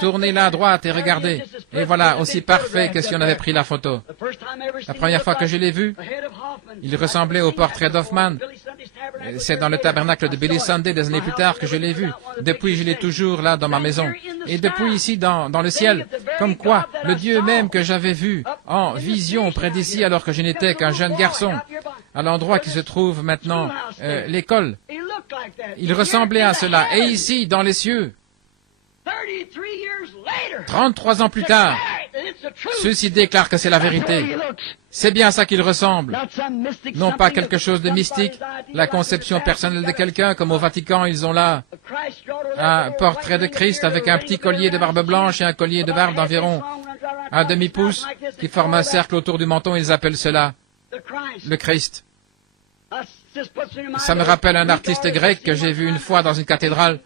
Tournez-la à droite et regardez. Et voilà, aussi parfait que si on avait pris la photo. La première fois que je l'ai vu, il ressemblait au portrait d'Hoffman. C'est dans le tabernacle de Billy Sunday des années plus tard que je l'ai vu. Depuis, je l'ai toujours là dans ma maison. Et depuis ici, dans le ciel. Comme quoi, le Dieu même que j'avais vu en vision près d'ici alors que je n'étais qu'un jeune garçon, à l'endroit qui se trouve maintenant l'école. Il ressemblait à cela. Et ici, dans les cieux, 33 ans plus tard, ceux-ci déclarent que c'est la vérité. C'est bien ça qu'il ressemble. Non pas quelque chose de mystique, la conception personnelle de quelqu'un, comme au Vatican, ils ont là un portrait de Christ avec un petit collier de barbe blanche et un collier de barbe d'environ un demi-pouce qui forme un cercle autour du menton, ils appellent cela le Christ. Ça me rappelle un artiste grec que j'ai vu une fois dans une cathédrale.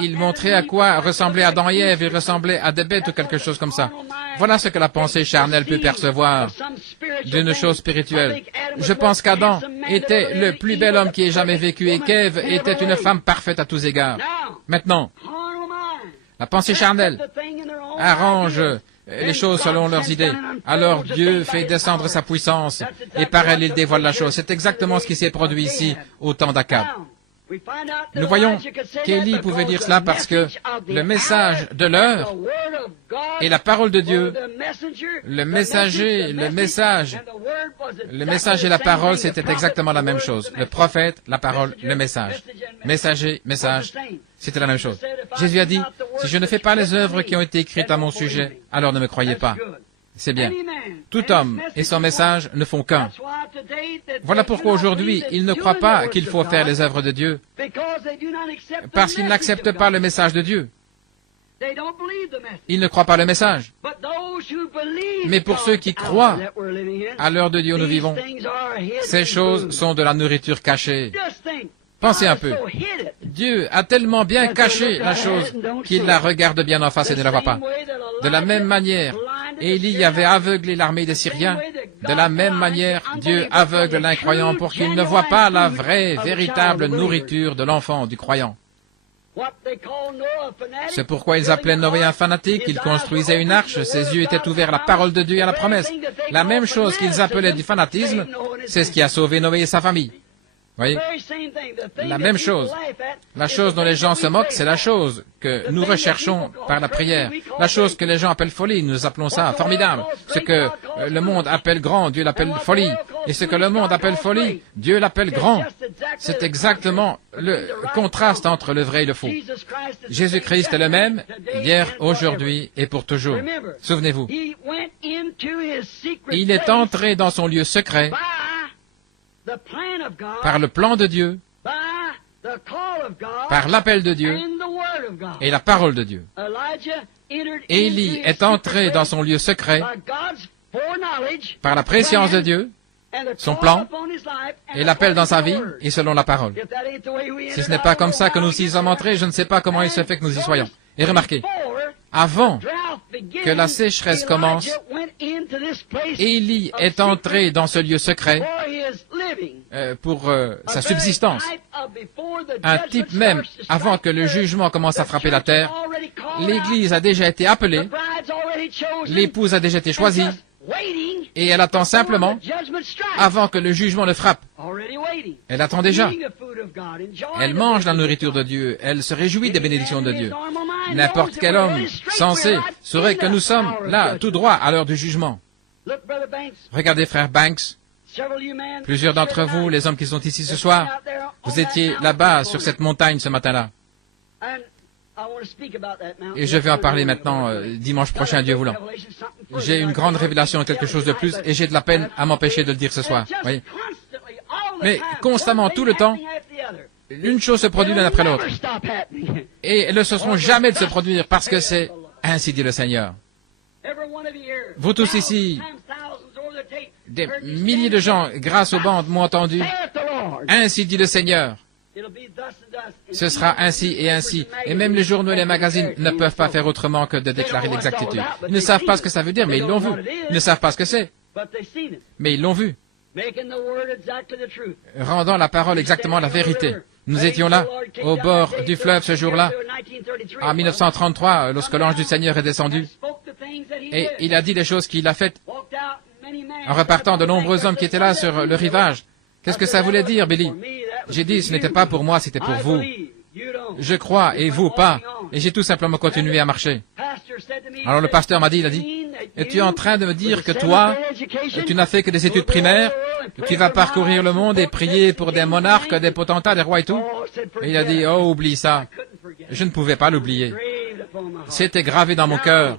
Il montrait à quoi ressemblait Adam et Ève, il ressemblait à des bêtes ou quelque chose comme ça. Voilà ce que la pensée charnelle peut percevoir d'une chose spirituelle. Je pense qu'Adam était le plus bel homme qui ait jamais vécu et qu'Ève était une femme parfaite à tous égards. Maintenant, la pensée charnelle arrange les choses selon leurs idées. Alors Dieu fait descendre sa puissance et par elle il dévoile la chose. C'est exactement ce qui s'est produit ici au temps d'Akab. Nous voyons qu'Élie pouvait dire cela parce que le message de l'heure et la parole de Dieu, le messager, le message et la parole, c'était exactement la même chose. Le prophète, la parole, le message. Messager, message, c'était la même chose. Jésus a dit, si je ne fais pas les œuvres qui ont été écrites à mon sujet, alors ne me croyez pas. C'est bien. Tout homme et son message ne font qu'un. Voilà pourquoi aujourd'hui, ils ne croient pas qu'il faut faire les œuvres de Dieu, parce qu'ils n'acceptent pas le message de Dieu. Ils ne croient pas le message. Mais pour ceux qui croient à l'heure de Dieu où nous vivons, ces choses sont de la nourriture cachée. Pensez un peu. Dieu a tellement bien caché la chose qu'il la regarde bien en face et ne la voit pas. De la même manière, Élie avait aveuglé l'armée des Syriens. De la même manière, Dieu aveugle l'incroyant pour qu'il ne voit pas la vraie, véritable nourriture de l'enfant, du croyant. C'est pourquoi ils appelaient Noé un fanatique, il construisait une arche, ses yeux étaient ouverts à la parole de Dieu et à la promesse. La même chose qu'ils appelaient du fanatisme, c'est ce qui a sauvé Noé et sa famille. Voyez, la même chose. La chose dont les gens se moquent, c'est la chose que nous recherchons par la prière. La chose que les gens appellent folie, nous appelons ça formidable. Ce que le monde appelle grand, Dieu l'appelle folie. Et ce que le monde appelle folie, Dieu l'appelle grand. C'est exactement le contraste entre le vrai et le faux. Jésus-Christ est le même, hier, aujourd'hui et pour toujours. Souvenez-vous. Il est entré dans son lieu secret par le plan de Dieu, par l'appel de Dieu et la parole de Dieu. Élie est entré dans son lieu secret par la préscience de Dieu, son plan et l'appel dans sa vie et selon la parole. Si ce n'est pas comme ça que nous y sommes entrés, je ne sais pas comment il se fait que nous y soyons. Et remarquez, avant que la sécheresse commence, Élie est entré dans ce lieu secret pour sa subsistance. Un type même, avant que le jugement commence à frapper la terre, l'Église a déjà été appelée, l'épouse a déjà été choisie, et elle attend simplement avant que le jugement ne frappe. Elle attend déjà. Elle mange la nourriture de Dieu, elle se réjouit des bénédictions de Dieu. N'importe quel homme sensé saurait que nous sommes là, tout droit, à l'heure du jugement. Regardez, frère Banks, plusieurs d'entre vous, les hommes qui sont ici ce soir, vous étiez là-bas, sur cette montagne ce matin-là. Et je vais en parler maintenant, dimanche prochain, Dieu voulant. J'ai une grande révélation, quelque chose de plus, et j'ai de la peine à m'empêcher de le dire ce soir. Voyez. Mais constamment, tout le temps, une chose se produit l'une après l'autre. Et elles ne cesseront jamais de se produire parce que c'est ainsi dit le Seigneur. Vous tous ici, des milliers de gens, grâce aux bandes, m'ont entendu. Ainsi dit le Seigneur. Ce sera ainsi et ainsi. Et même les journaux et les magazines ne peuvent pas faire autrement que de déclarer l'exactitude. Ils ne savent pas ce que ça veut dire, mais ils l'ont vu. Ils ne savent pas ce que c'est, mais ils l'ont vu. Rendant la parole exactement la vérité. Nous étions là, au bord du fleuve ce jour-là, en 1933, lorsque l'ange du Seigneur est descendu. Et il a dit les choses qu'il a faites en repartant de nombreux hommes qui étaient là sur le rivage. Qu'est-ce que ça voulait dire, Billy? J'ai dit, ce n'était pas pour moi, c'était pour vous. Je crois, et vous pas. Et j'ai tout simplement continué à marcher. Alors le pasteur m'a dit, il a dit, es-tu en train de me dire que toi, tu n'as fait que des études primaires, que tu vas parcourir le monde et prier pour des monarques, des potentats, des rois et tout? Et il a dit, oh, oublie ça. Je ne pouvais pas l'oublier. C'était gravé dans mon cœur.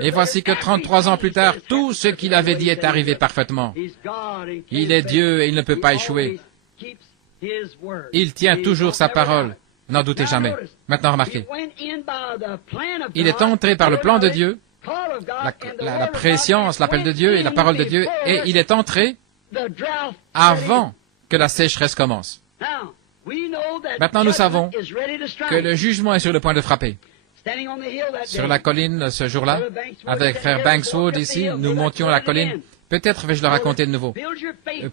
Et voici que 33 ans plus tard, tout ce qu'il avait dit est arrivé parfaitement. Il est Dieu et il ne peut pas échouer. Il tient toujours sa parole. N'en doutez jamais. Maintenant, remarquez. Il est entré par le plan de Dieu, la préscience, l'appel de Dieu et la parole de Dieu, et il est entré avant que la sécheresse commence. Maintenant, nous savons que le jugement est sur le point de frapper. Sur la colline, ce jour-là, avec frère Bankswood ici, nous montions la colline. Peut-être vais-je le raconter de nouveau.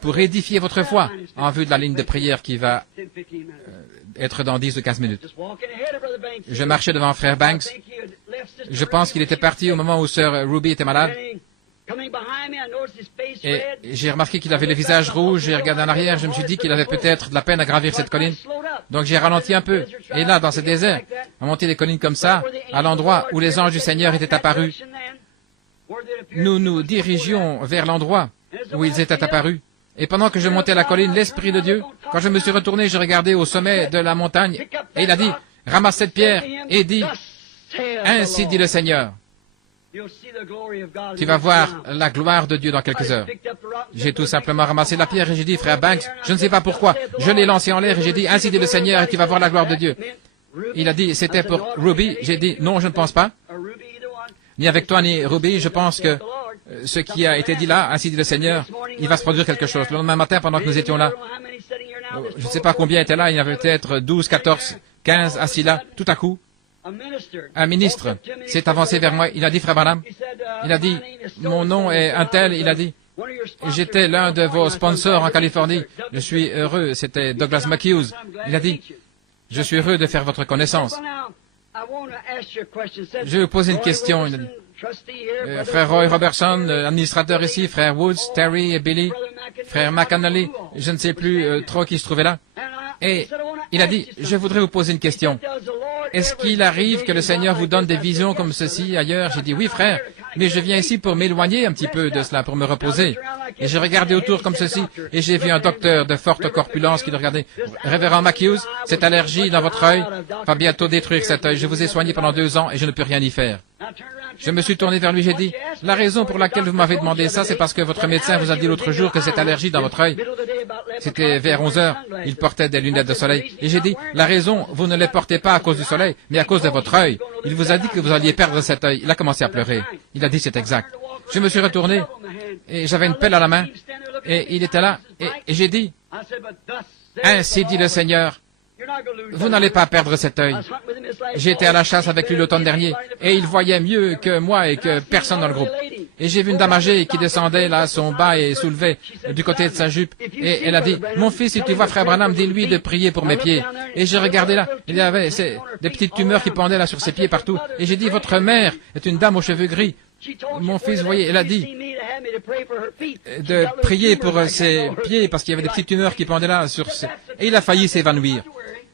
Pour édifier votre foi en vue de la ligne de prière qui va être dans 10 ou 15 minutes. Je marchais devant frère Banks. Je pense qu'il était parti au moment où sœur Ruby était malade. Et j'ai remarqué qu'il avait le visage rouge. J'ai regardé en arrière. Je me suis dit qu'il avait peut-être de la peine à gravir cette colline. Donc j'ai ralenti un peu. Et là, dans ce désert, à monter des collines comme ça, à l'endroit où les anges du Seigneur étaient apparus, nous nous dirigions vers l'endroit où ils étaient apparus. Et pendant que je montais la colline, l'Esprit de Dieu, quand je me suis retourné, j'ai regardé au sommet de la montagne, et il a dit, ramasse cette pierre, et dis, ainsi dit le Seigneur. Tu vas voir la gloire de Dieu dans quelques heures. J'ai tout simplement ramassé la pierre et j'ai dit, frère Banks, je ne sais pas pourquoi, je l'ai lancée en l'air et j'ai dit, ainsi dit le Seigneur, et tu vas voir la gloire de Dieu. Il a dit, c'était pour Ruby. J'ai dit, non, je ne pense pas. Ni avec toi, ni Ruby, je pense que ce qui a été dit là, ainsi dit le Seigneur, il va se produire quelque chose. Le lendemain matin, pendant que nous étions là, je ne sais pas combien étaient là, il y avait peut-être 12, 14, 15 assis là, tout à coup. Un ministre s'est avancé vers moi, il a dit, frère Branham, il a dit, mon nom est un tel, il a dit, j'étais l'un de vos sponsors en Californie, je suis heureux, c'était Douglas McHughes, il a dit, je suis heureux de faire votre connaissance. Je vais vous poser une question. Frère Roy Robertson, administrateur ici, frère Woods, Terry et Billy, frère McAnally, je ne sais plus trop qui se trouvait là. Et il a dit, je voudrais vous poser une question. Est-ce qu'il arrive que le Seigneur vous donne des visions comme ceci ailleurs? J'ai dit, oui frère, mais je viens ici pour m'éloigner un petit peu de cela, pour me reposer. Et j'ai regardé autour comme ceci, et j'ai vu un docteur de forte corpulence qui le regardait. Révérend McHughes, cette allergie dans votre œil va bientôt détruire cet œil. Je vous ai soigné pendant 2 ans et je ne peux rien y faire. Je me suis tourné vers lui, j'ai dit, la raison pour laquelle vous m'avez demandé ça, c'est parce que votre médecin vous a dit l'autre jour que cette allergie dans votre œil, c'était vers 11 heures, il portait des lunettes de soleil. Et j'ai dit, la raison, vous ne les portez pas à cause du soleil, mais à cause de votre œil. Il vous a dit que vous alliez perdre cet œil. Il a commencé à pleurer. Il a dit, c'est exact. Je me suis retourné, et j'avais une pelle à la main, et il était là, et j'ai dit, ainsi dit le Seigneur, vous n'allez pas perdre cet œil. J'étais à la chasse avec lui l'automne dernier, et il voyait mieux que moi et que personne dans le groupe. Et j'ai vu une dame âgée qui descendait là son bas et soulevait du côté de sa jupe, et elle a dit, mon fils, si tu vois frère Branham, dis-lui de prier pour mes pieds. Et j'ai regardé là, il y avait des petites tumeurs qui pendaient là sur ses pieds partout, et j'ai dit, votre mère est une dame aux cheveux gris. Mon fils, vous voyez, elle a dit de prier pour ses pieds parce qu'il y avait des petites tumeurs qui pendaient là sur ses... Et il a failli s'évanouir.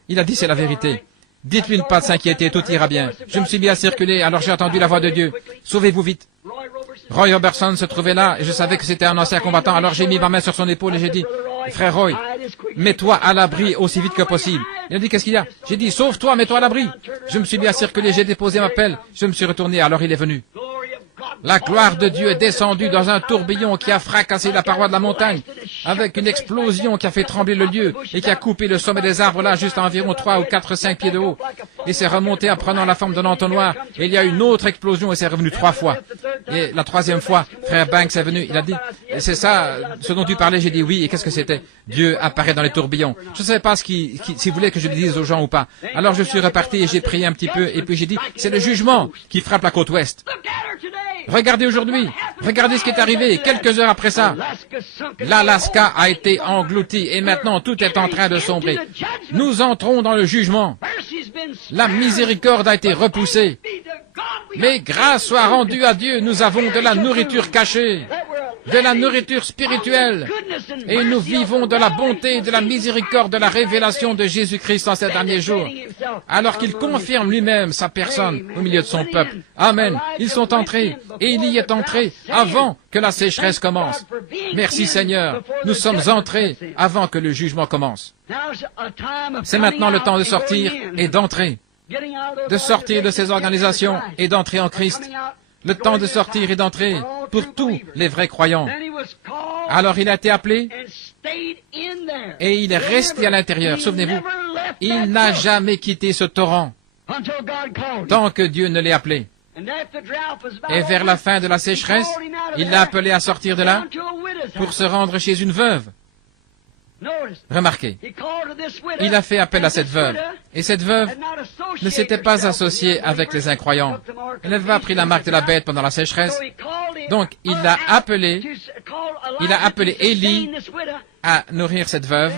Il a dit, c'est la vérité. Dites-lui de ne pas s'inquiéter, tout ira bien. Je me suis mis à circuler, alors j'ai entendu la voix de Dieu. Sauvez-vous vite. Roy Robertson se trouvait là, et je savais que c'était un ancien combattant, alors j'ai mis ma main sur son épaule et j'ai dit, frère Roy, mets-toi à l'abri aussi vite que possible. Il a dit, qu'est-ce qu'il y a? J'ai dit, sauve-toi, mets-toi à l'abri. Je me suis mis à circuler, j'ai déposé ma pelle, je me suis retourné, alors il est venu. La gloire de Dieu est descendue dans un tourbillon qui a fracassé la paroi de la montagne, avec une explosion qui a fait trembler le lieu et qui a coupé le sommet des arbres là juste à environ 3 ou 4, 5 pieds de haut. Et c'est remonté en prenant la forme d'un entonnoir. Et il y a eu une autre explosion et c'est revenu 3 fois. Et la 3e fois, frère Banks est venu, il a dit, c'est ça, ce dont tu parlais, j'ai dit oui, et qu'est-ce que c'était? Dieu apparaît dans les tourbillons. Je ne savais pas s'il voulait que je le dise aux gens ou pas. Alors je suis reparti et j'ai prié un petit peu, et puis j'ai dit, c'est le jugement qui frappe la côte ouest. Regardez aujourd'hui, regardez ce qui est arrivé quelques heures après ça. L'Alaska a été englouti et maintenant tout est en train de sombrer. Nous entrons dans le jugement. La miséricorde a été repoussée. Mais grâce soit rendue à Dieu, nous avons de la nourriture cachée, de la nourriture spirituelle, et nous vivons de la bonté, de la miséricorde, de la révélation de Jésus-Christ en ces derniers jours, alors qu'il confirme lui-même sa personne au milieu de son peuple. Amen. Ils sont entrés, et il y est entré avant que la sécheresse commence. Merci Seigneur, nous sommes entrés avant que le jugement commence. C'est maintenant le temps de sortir et d'entrer, de sortir de ces organisations et d'entrer en Christ. Le temps de sortir et d'entrer pour tous les vrais croyants. Alors il a été appelé et il est resté à l'intérieur. Souvenez-vous, il n'a jamais quitté ce torrent tant que Dieu ne l'ait appelé. Et vers la fin de la sécheresse, il l'a appelé à sortir de là pour se rendre chez une veuve. Remarquez, il a fait appel à cette veuve. Et cette veuve ne s'était pas associée avec les incroyants. Elle n'avait pas pris la marque de la bête pendant la sécheresse. Donc, il a appelé Élie à nourrir cette veuve.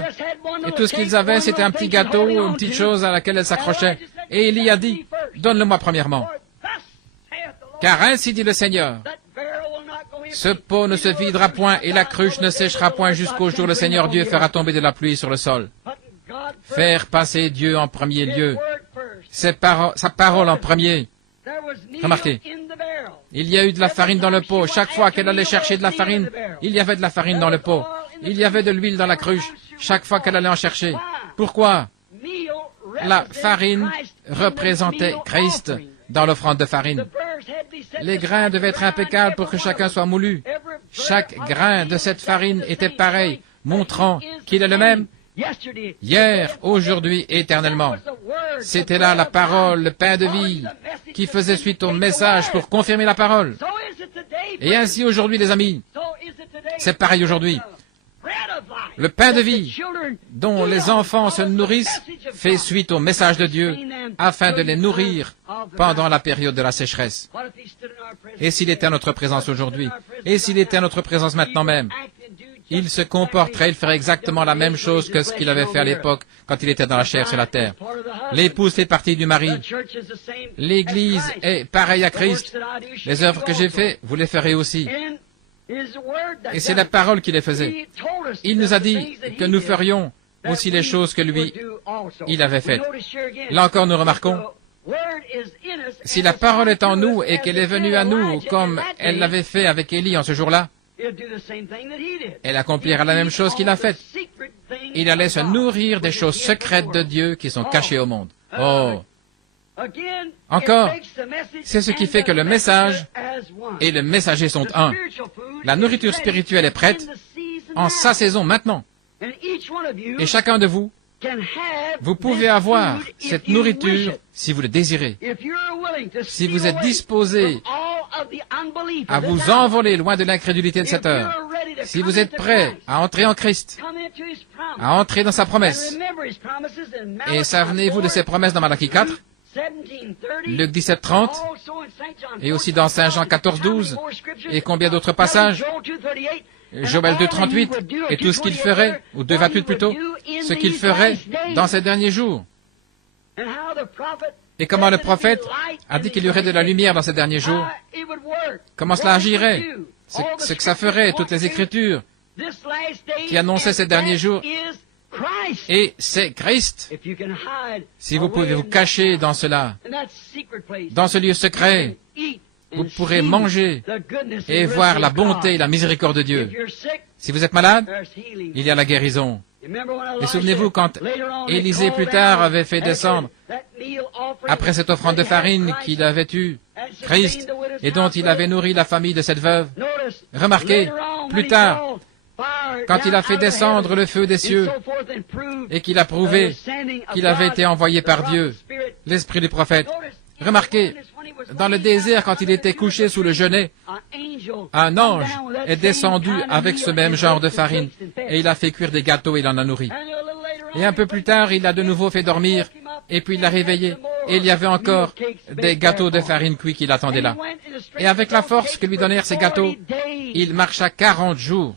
Et tout ce qu'ils avaient, c'était un petit gâteau, une petite chose à laquelle elle s'accrochait. Et Élie a dit, donne-le-moi premièrement. Car ainsi dit le Seigneur, ce pot ne se videra point et la cruche ne séchera point jusqu'au jour où le Seigneur Dieu fera tomber de la pluie sur le sol. Faire passer Dieu en premier lieu. Sa parole en premier. Remarquez, il y a eu de la farine dans le pot. Chaque fois qu'elle allait chercher de la farine, il y avait de la farine dans le pot. Il y avait de l'huile dans la cruche. Chaque fois qu'elle allait en chercher. Pourquoi? La farine représentait Christ dans l'offrande de farine. Les grains devaient être impeccables pour que chacun soit moulu. Chaque grain de cette farine était pareil, montrant qu'il est le même hier, aujourd'hui et éternellement. C'était là la parole, le pain de vie, qui faisait suite au message pour confirmer la parole. Et ainsi aujourd'hui, les amis, c'est pareil aujourd'hui. Le pain de vie dont les enfants se nourrissent fait suite au message de Dieu afin de les nourrir pendant la période de la sécheresse. Et s'il était à notre présence aujourd'hui, et s'il était à notre présence maintenant même, il se comporterait, il ferait exactement la même chose que ce qu'il avait fait à l'époque quand il était dans la chair sur la terre. L'épouse fait partie du mari. L'Église est pareille à Christ. Les œuvres que j'ai faites, vous les ferez aussi. Et c'est la parole qui les faisait. Il nous a dit que nous ferions aussi les choses que lui, il avait faites. Là encore, nous remarquons, si la parole est en nous et qu'elle est venue à nous comme elle l'avait fait avec Élie en ce jour-là, elle accomplira la même chose qu'il a faite. Il allait se nourrir des choses secrètes de Dieu qui sont cachées au monde. Oh! Encore, c'est ce qui fait que le message et le messager sont un. La nourriture spirituelle est prête en sa saison maintenant. Et chacun de vous, vous pouvez avoir cette nourriture si vous le désirez. Si vous êtes disposé à vous envoler loin de l'incrédulité de cette heure, si vous êtes prêt à entrer en Christ, à entrer dans sa promesse, et souvenez-vous de ses promesses dans Malachie 4, Luc 17, 30, et aussi dans Saint Jean 14, 12, et combien d'autres passages, Joël 2, 38, et tout ce qu'il ferait, ou 2, 28 plutôt, ce qu'il ferait dans ces derniers jours. Et comment le prophète a dit qu'il y aurait de la lumière dans ces derniers jours. Comment cela agirait, ce que ça ferait, toutes les Écritures qui annonçaient ces derniers jours. Et c'est Christ. Si vous pouvez vous cacher dans cela, dans ce lieu secret, vous pourrez manger et voir la bonté et la miséricorde de Dieu. Si vous êtes malade, il y a la guérison. Et souvenez-vous quand Élisée plus tard avait fait descendre, après cette offrande de farine qu'il avait eue, Christ, et dont il avait nourri la famille de cette veuve. Remarquez, plus tard, quand il a fait descendre le feu des cieux et qu'il a prouvé qu'il avait été envoyé par Dieu, l'esprit du prophète. Remarquez, dans le désert, quand il était couché sous le genêt, un ange est descendu avec ce même genre de farine et il a fait cuire des gâteaux et il en a nourri. Et un peu plus tard, il l'a de nouveau fait dormir et puis il l'a réveillé et il y avait encore des gâteaux de farine cuits qui l'attendaient là. Et avec la force que lui donnèrent ces gâteaux, il marcha 40 jours.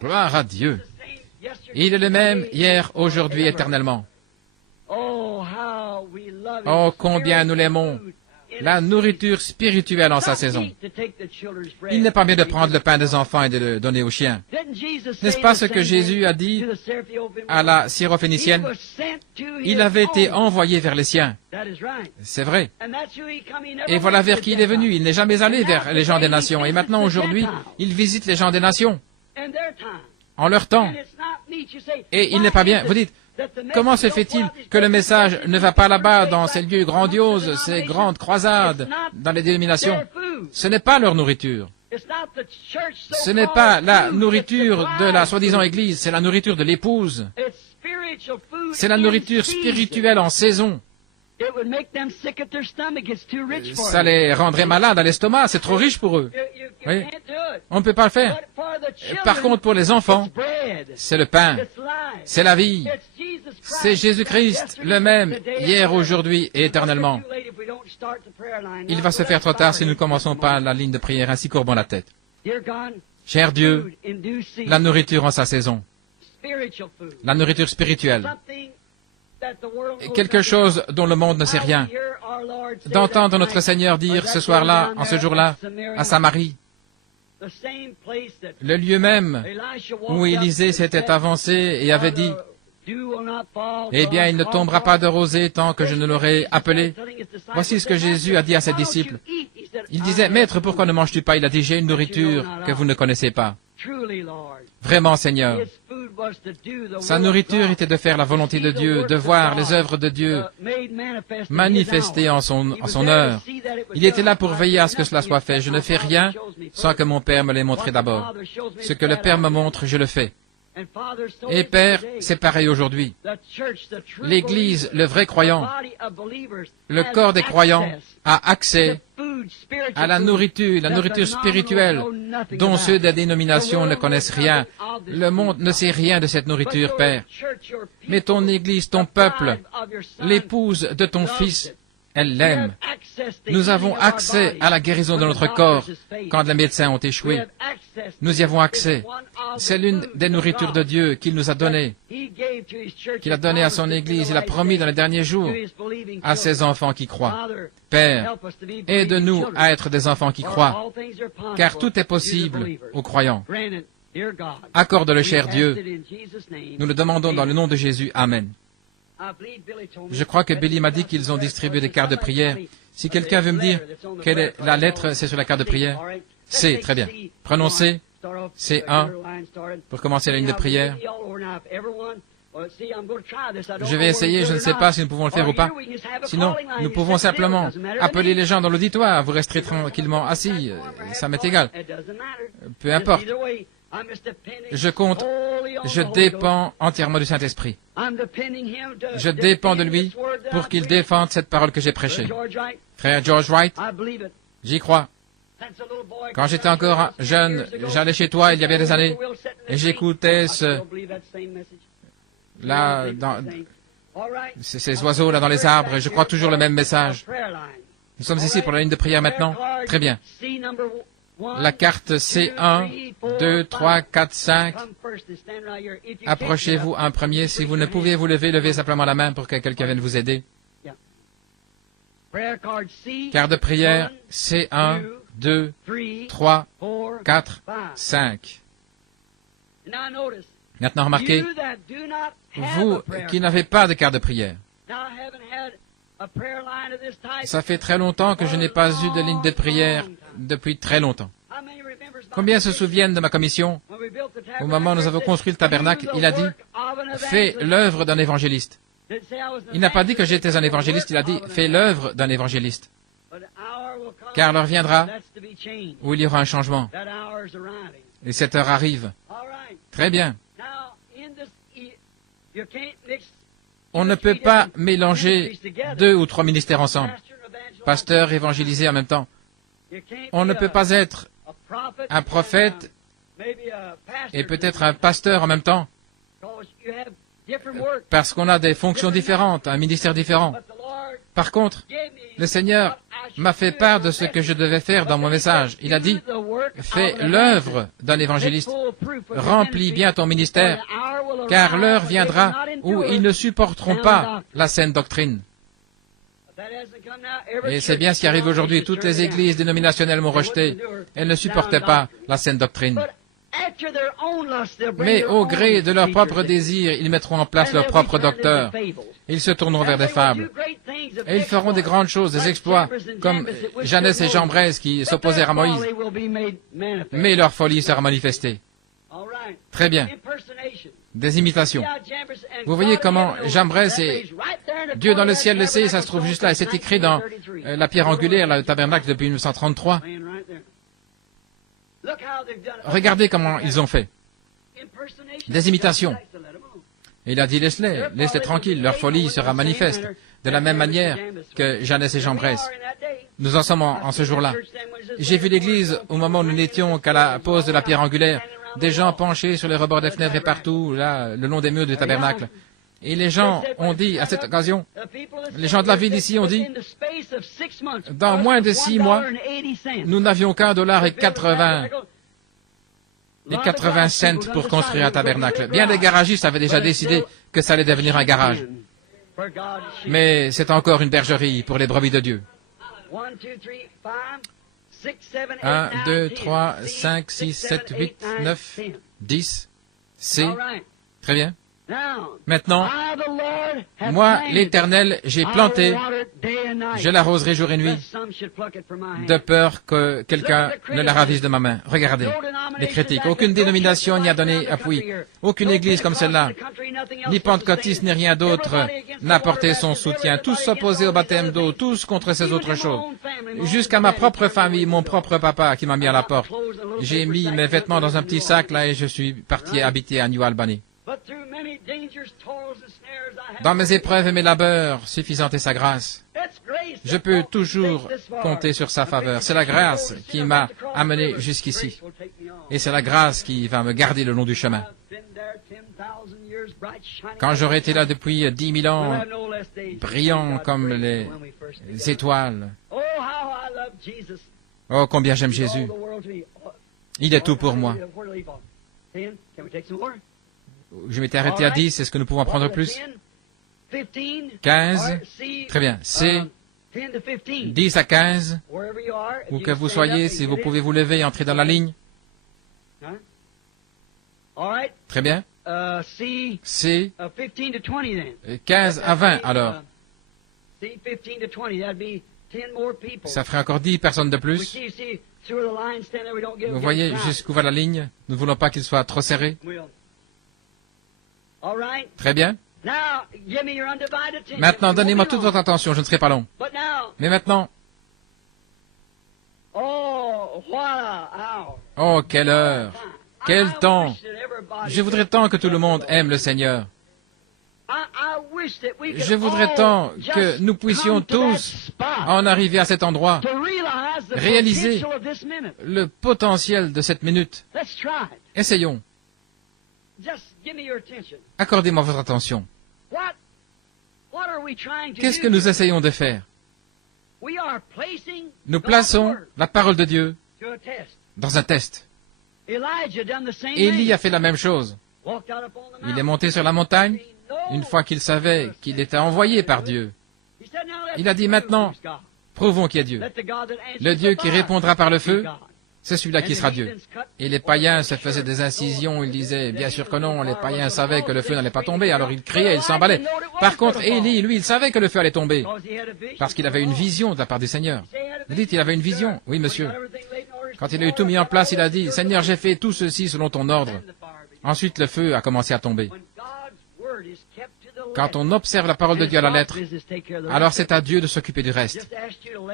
Gloire à Dieu. Il est le même hier, aujourd'hui, éternellement. Oh, combien nous l'aimons. La nourriture spirituelle en sa saison. Il n'est pas bien de prendre le pain des enfants et de le donner aux chiens. N'est-ce pas ce que Jésus a dit à la syrophénicienne? Il avait été envoyé vers les siens. C'est vrai. Et voilà vers qui il est venu. Il n'est jamais allé vers les gens des nations. Et maintenant, aujourd'hui, il visite les gens des nations. En leur temps. Et il n'est pas bien. Vous dites, comment se fait-il que le message ne va pas là-bas dans ces lieux grandioses, ces grandes croisades, dans les dénominations? Ce n'est pas leur nourriture. Ce n'est pas la nourriture de la soi-disant Église, c'est la nourriture de l'épouse. C'est la nourriture spirituelle en saison. Ça les rendrait malades à l'estomac, c'est trop riche pour eux. Oui. On ne peut pas le faire. Par contre, pour les enfants, c'est le pain, c'est la vie, c'est Jésus-Christ, le même, hier, aujourd'hui et éternellement. Il va se faire trop tard si nous ne commençons pas la ligne de prière, ainsi courbons la tête. Cher Dieu, la nourriture en sa saison, la nourriture spirituelle, quelque chose dont le monde ne sait rien, d'entendre notre Seigneur dire ce soir-là, en ce jour-là, à Samarie, le lieu même où Élisée s'était avancé et avait dit, « Eh bien, il ne tombera pas de rosée tant que je ne l'aurai appelé. » Voici ce que Jésus a dit à ses disciples. Il disait, « Maître, pourquoi ne manges-tu pas ?» Il a dit, « J'ai une nourriture que vous ne connaissez pas. » Vraiment, Seigneur, sa nourriture était de faire la volonté de Dieu, de voir les œuvres de Dieu manifestées en son heure. Il était là pour veiller à ce que cela soit fait. Je ne fais rien sans que mon Père me l'ait montré d'abord. Ce que le Père me montre, je le fais. Et Père, c'est pareil aujourd'hui. L'Église, le vrai croyant, le corps des croyants, a accès à la nourriture spirituelle dont ceux des dénominations ne connaissent rien. Le monde ne sait rien de cette nourriture, Père. Mais ton Église, ton peuple, l'épouse de ton Fils, elle l'aime. Nous avons accès à la guérison de notre corps quand les médecins ont échoué. Nous y avons accès. C'est l'une des nourritures de Dieu qu'il nous a données, qu'il a donné à son Église. Il a promis dans les derniers jours à ses enfants qui croient. Père, aide-nous à être des enfants qui croient, car tout est possible aux croyants. Accorde-le, cher Dieu. Nous le demandons dans le nom de Jésus. Amen. Je crois que Billy m'a dit qu'ils ont distribué des cartes de prière. Si quelqu'un veut me dire quelle est la lettre, c'est sur la carte de prière. C, très bien. Prenons C, C1, pour commencer la ligne de prière. Je vais essayer, je ne sais pas si nous pouvons le faire ou pas. Sinon, nous pouvons simplement appeler les gens dans l'auditoire. Vous resterez tranquillement assis, ça m'est égal. Peu importe. Je compte, je dépends entièrement du Saint-Esprit. Je dépends de lui pour qu'il défende cette parole que j'ai prêchée. Frère George Wright, j'y crois. Quand j'étais encore jeune, j'allais chez toi il y a bien des années et j'écoutais ces oiseaux là dans les arbres et je crois toujours le même message. Nous sommes ici pour la ligne de prière maintenant. Très bien. La carte C1, 2, 3, 4, 5. Approchez-vous un premier. Si vous ne pouviez vous lever, levez simplement la main pour que quelqu'un vienne vous aider. Carte de prière C1, 2, 3, 4, 5. Maintenant, remarquez, vous qui n'avez pas de carte de prière, ça fait très longtemps que je n'ai pas eu de ligne de prière depuis très longtemps. Combien se souviennent de ma commission? Au moment où nous avons construit le tabernacle, il a dit, fais l'œuvre d'un évangéliste. Il n'a pas dit que j'étais un évangéliste, il a dit, fais l'œuvre d'un évangéliste. Car l'heure viendra où il y aura un changement. Et cette heure arrive. Très bien. On ne peut pas mélanger 2 ou 3 ministères ensemble. Pasteur, évangélisé en même temps. On ne peut pas être un prophète et peut-être un pasteur en même temps. Parce qu'on a des fonctions différentes, un ministère différent. Par contre, le Seigneur m'a fait part de ce que je devais faire dans mon message. Il a dit, fais l'œuvre d'un évangéliste, remplis bien ton ministère, car l'heure viendra où ils ne supporteront pas la saine doctrine. Et c'est bien ce qui arrive aujourd'hui. Toutes les églises dénominationnelles m'ont rejeté. Elles ne supportaient pas la saine doctrine. Mais au gré de leur propre désir, ils mettront en place leur propre docteur. Ils se tourneront vers des fables. Et ils feront des grandes choses, des exploits, comme Jeannès et Jambres qui s'opposèrent à Moïse. Mais leur folie sera manifestée. Très bien. Des imitations. Vous voyez comment Jambres et Dieu dans le ciel le sait, ça se trouve juste là, et c'est écrit dans la pierre angulaire, le tabernacle depuis 1933. Regardez comment ils ont fait. Des imitations. Et il a dit, laisse-les tranquilles, leur folie sera manifeste, de la même manière que Jeannès et Jambres. Nous en sommes en ce jour-là. J'ai vu l'église au moment où nous n'étions qu'à la pose de la pierre angulaire. Des gens penchés sur les rebords des fenêtres et partout, là, le long des murs du tabernacle. Et les gens ont dit, à cette occasion, les gens de la ville ici ont dit, dans moins de 6 mois, nous n'avions qu'un dollar et 80 cents pour construire un tabernacle. Bien des garagistes avaient déjà décidé que ça allait devenir un garage. Mais c'est encore une bergerie pour les brebis de Dieu. 1, 2, 3, 5, 6, 7, 8, 9, 10. C'est très bien. Maintenant, moi, l'Éternel, j'ai planté, je l'arroserai jour et nuit, de peur que quelqu'un ne la ravisse de ma main. Regardez, les critiques. Aucune dénomination n'y a donné appui. Aucune église comme celle-là, ni pentecôtiste, ni rien d'autre, n'a apporté son soutien. Tous s'opposaient au baptême d'eau, tous contre ces autres choses. Jusqu'à ma propre famille, mon propre papa qui m'a mis à la porte. J'ai mis mes vêtements dans un petit sac là et je suis parti habiter à New Albany. Dans mes épreuves et mes labeurs, suffisante est sa grâce. Je peux toujours compter sur sa faveur. C'est la grâce qui m'a amené jusqu'ici. Et c'est la grâce qui va me garder le long du chemin. Quand j'aurai été là depuis 10 000 ans, brillant comme les étoiles. Oh, combien j'aime Jésus. Il est tout pour moi. Je m'étais arrêté à 10. Est-ce que nous pouvons en prendre plus? 15. Très bien. C'est 10 à 15. Où que vous soyez, si vous pouvez vous lever et entrer dans la ligne. Très bien. C'est 15 à 20, alors. Ça ferait encore 10 personnes de plus. Vous voyez jusqu'où va la ligne? Nous ne voulons pas qu'il soit trop serré. Très bien. Maintenant, donnez-moi toute votre attention, je ne serai pas long. Mais maintenant, oh, quelle heure, quel temps. Je voudrais tant que tout le monde aime le Seigneur. Je voudrais tant que nous puissions tous en arriver à cet endroit, réaliser le potentiel de cette minute. Essayons. Accordez-moi votre attention. Qu'est-ce que nous essayons de faire? Nous plaçons la parole de Dieu dans un test. Élie a fait la même chose. Il est monté sur la montagne une fois qu'il savait qu'il était envoyé par Dieu. Il a dit maintenant, prouvons qu'il y a Dieu. Le Dieu qui répondra par le feu, c'est celui-là qui sera Dieu. Et les païens se faisaient des incisions, ils disaient, bien sûr que non, les païens savaient que le feu n'allait pas tomber, alors ils criaient, ils s'emballaient. Par contre, Élie, lui, il savait que le feu allait tomber, parce qu'il avait une vision de la part du Seigneur. Vous dites, il avait une vision? Oui, monsieur. Quand il a eu tout mis en place, il a dit, Seigneur, j'ai fait tout ceci selon ton ordre. Ensuite, le feu a commencé à tomber. Quand on observe la parole de Dieu à la lettre, alors c'est à Dieu de s'occuper du reste.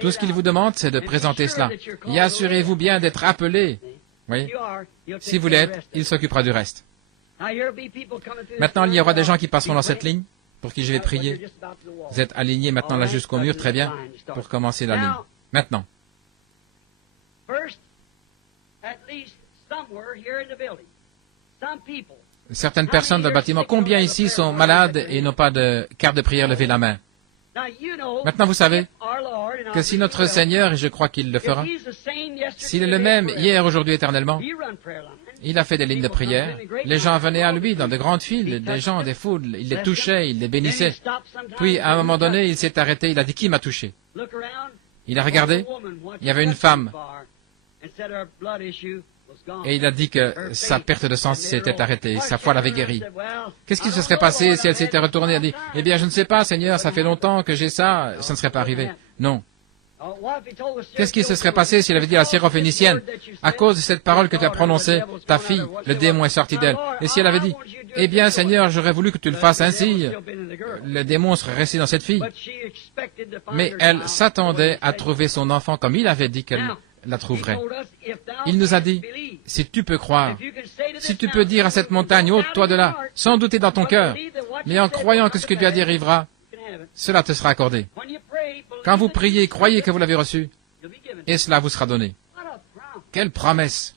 Tout ce qu'il vous demande, c'est de présenter cela. Et assurez-vous bien d'être appelé. Oui. Si vous l'êtes, il s'occupera du reste. Maintenant, il y aura des gens qui passeront dans cette ligne, pour qui je vais prier. Vous êtes alignés maintenant là jusqu'au mur, très bien, pour commencer la ligne. Maintenant. Certaines personnes dans le bâtiment, combien ici sont malades et n'ont pas de carte de prière, levez la main. Maintenant, vous savez que si notre Seigneur, et je crois qu'il le fera, s'il est le même hier, aujourd'hui, éternellement, il a fait des lignes de prière. Les gens venaient à lui dans de grandes files, des gens, des foules, il les touchait, il les bénissait. Puis, à un moment donné, il s'est arrêté, il a dit, qui m'a touché? Il a regardé, il y avait une femme. Et il a dit que sa perte de sang s'était arrêtée, sa foi l'avait guéri. Qu'est-ce qui se serait passé si elle s'était retournée et a dit, « Eh bien, je ne sais pas, Seigneur, ça fait longtemps que j'ai ça, ça ne serait pas arrivé. » Non. Qu'est-ce qui se serait passé si elle avait dit à la syrophénicienne, « À cause de cette parole que tu as prononcée, ta fille, le démon est sorti d'elle. » Et si elle avait dit, « Eh bien, Seigneur, j'aurais voulu que tu le fasses ainsi, le démon serait resté dans cette fille. » Mais elle s'attendait à trouver son enfant comme il avait dit qu'elle la trouverait. Il nous a dit, si tu peux croire, si tu peux dire à cette montagne, ôte-toi de là, sans douter dans ton cœur, mais en croyant que ce que tu as dit arrivera, cela te sera accordé. Quand vous priez, croyez que vous l'avez reçu, et cela vous sera donné. Quelle promesse!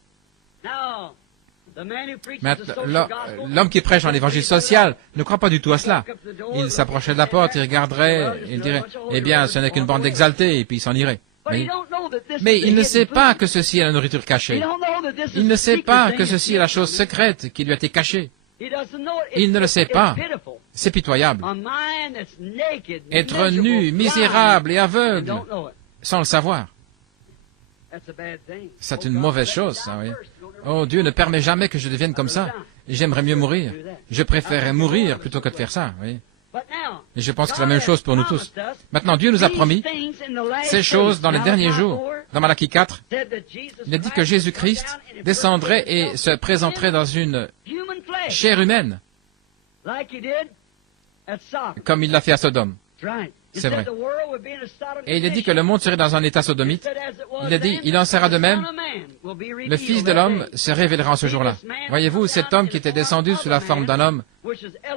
Maintenant, l'homme qui prêche en évangile social ne croit pas du tout à cela. Il s'approcherait de la porte, il regarderait, il dirait, eh bien, ce n'est qu'une bande d'exaltés, et puis il s'en irait. Oui. Mais il ne sait pas que ceci est la nourriture cachée. Il ne sait pas que ceci est la chose secrète qui lui a été cachée. Il ne le sait pas. C'est pitoyable. Être nu, misérable et aveugle, sans le savoir. C'est une mauvaise chose, ça, oui. Oh, Dieu ne permet jamais que je devienne comme ça. J'aimerais mieux mourir. Je préférerais mourir plutôt que de faire ça, oui. Et je pense que c'est la même chose pour nous tous. Maintenant, Dieu nous a promis ces choses dans les derniers jours. Dans Malachie 4, il a dit que Jésus-Christ descendrait et se présenterait dans une chair humaine, comme il l'a fait à Sodome. C'est vrai. Et il a dit que le monde serait dans un état sodomite. Il a dit, il en sera de même. Le Fils de l'homme se révélera en ce jour-là. Voyez-vous, cet homme qui était descendu sous la forme d'un homme,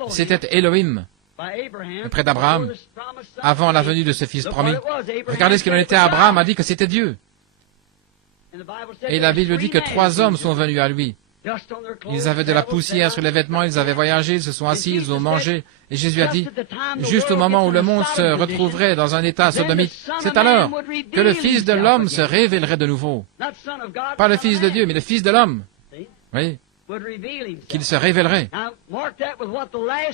c'était Elohim, près d'Abraham, avant la venue de ce Fils promis. Regardez ce qu'il en était. Abraham a dit que c'était Dieu. Et la Bible dit que 3 hommes sont venus à lui. Ils avaient de la poussière sur les vêtements, ils avaient voyagé, ils se sont assis, ils ont mangé. Et Jésus a dit, juste au moment où le monde se retrouverait dans un état sodomite, c'est alors que le Fils de l'homme se révélerait de nouveau. Pas le Fils de Dieu, mais le Fils de l'homme. Oui, qu'il se révélerait.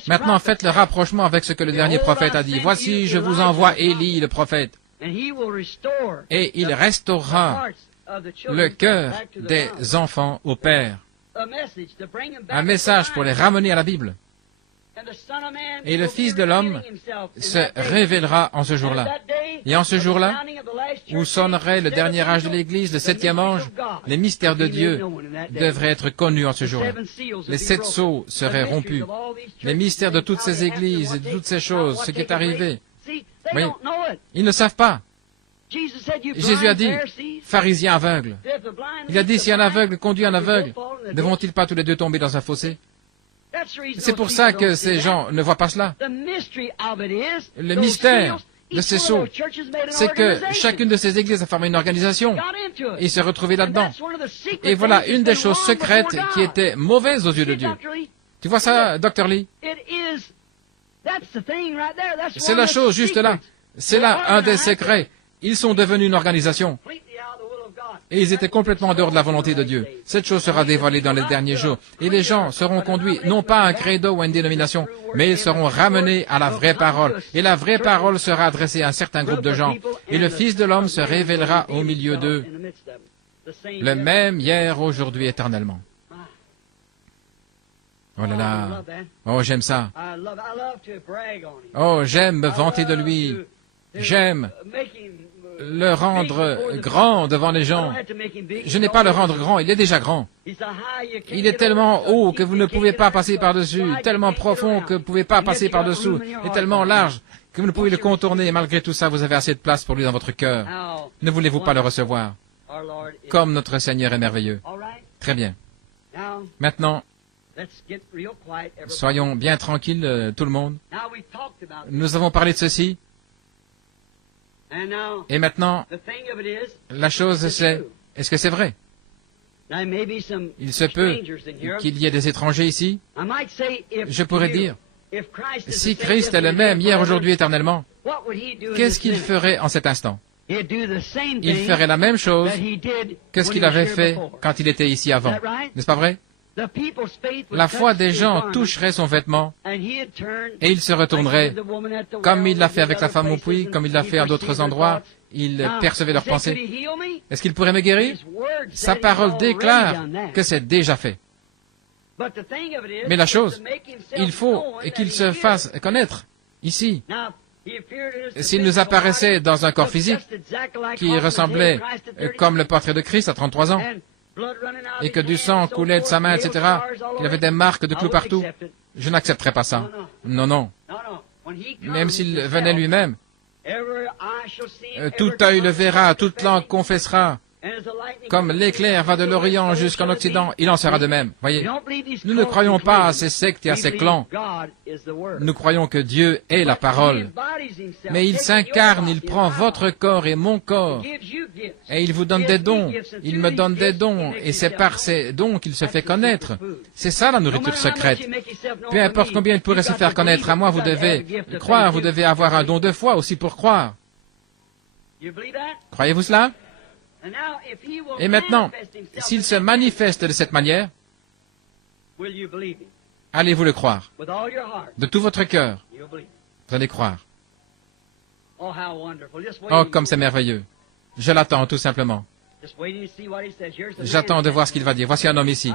Maintenant, faites le rapprochement avec ce que le dernier prophète a dit. Voici, je vous envoie Élie, le prophète, et il restaurera le cœur des enfants au Père. Un message pour les ramener à la Bible. Et le Fils de l'homme se révélera en ce jour-là. Et en ce jour-là, où sonnerait le dernier âge de l'Église, le 7e ange, les mystères de Dieu devraient être connus en ce jour-là. Les 7 sceaux seraient rompus. Les mystères de toutes ces églises et de toutes ces choses, ce qui est arrivé. Oui, ils ne savent pas. Jésus a dit, pharisiens aveugles. Il a dit, si un aveugle conduit un aveugle, ne vont-ils pas tous les deux tomber dans un fossé? C'est pour ça que ces gens ne voient pas cela. Le mystère de ces sceaux, c'est que chacune de ces églises a formé une organisation et se retrouvait là-dedans. Et voilà une des choses secrètes qui étaient mauvaises aux yeux de Dieu. Tu vois ça, Dr. Lee? C'est la chose juste là. C'est là un des secrets. Ils sont devenus une organisation. Et ils étaient complètement en dehors de la volonté de Dieu. Cette chose sera dévoilée dans les derniers jours. Et les gens seront conduits, non pas à un credo ou à une dénomination, mais ils seront ramenés à la vraie parole. Et la vraie parole sera adressée à un certain groupe de gens. Et le Fils de l'homme se révélera au milieu d'eux. Le même hier, aujourd'hui, éternellement. Oh là là. Oh, j'aime ça. Oh, j'aime me vanter de lui. J'aime le rendre grand devant les gens. Je n'ai pas à le rendre grand, il est déjà grand. Il est tellement haut que vous ne pouvez pas passer par-dessus, tellement profond que vous ne pouvez pas passer par-dessous, et tellement large que vous ne pouvez le contourner, et malgré tout ça, vous avez assez de place pour lui dans votre cœur. Ne voulez-vous pas le recevoir? Comme notre Seigneur est merveilleux. Très bien. Maintenant, soyons bien tranquilles, tout le monde. Nous avons parlé de ceci. Et maintenant, la chose c'est, est-ce que c'est vrai? Il se peut qu'il y ait des étrangers ici. Je pourrais dire, si Christ est le même hier, aujourd'hui, éternellement, qu'est-ce qu'il ferait en cet instant? Il ferait la même chose que ce qu'il avait fait quand il était ici avant. N'est-ce pas vrai? La foi des gens toucherait son vêtement et il se retournerait, comme il l'a fait avec la femme au puits, comme il l'a fait à d'autres endroits, il percevait leurs pensées. Est-ce qu'il pourrait me guérir? Sa parole déclare que c'est déjà fait. Mais la chose, il faut qu'il se fasse connaître ici. S'il nous apparaissait dans un corps physique qui ressemblait comme le portrait de Christ à 33 ans, et que du sang coulait de sa main, etc., qu'il avait des marques de clous partout, je n'accepterais pas ça. Non, non. Même s'il venait lui-même, tout œil le verra, toute langue confessera, Comme l'éclair va de l'Orient jusqu'en Occident, il en sera de même. Voyez, nous ne croyons pas à ces sectes et à ces clans. Nous croyons que Dieu est la parole. Mais il s'incarne, il prend votre corps et mon corps. Et il vous donne des dons. Il me donne des dons. Et c'est par ces dons qu'il se fait connaître. C'est ça la nourriture secrète. Peu importe combien il pourrait se faire connaître à moi, vous devez croire, vous devez avoir un don de foi aussi pour croire. Croyez-vous cela? Et maintenant, s'il se manifeste de cette manière, allez-vous le croire? De tout votre cœur, vous allez croire. Oh, comme c'est merveilleux. Je l'attends tout simplement. J'attends de voir ce qu'il va dire. Voici un homme ici.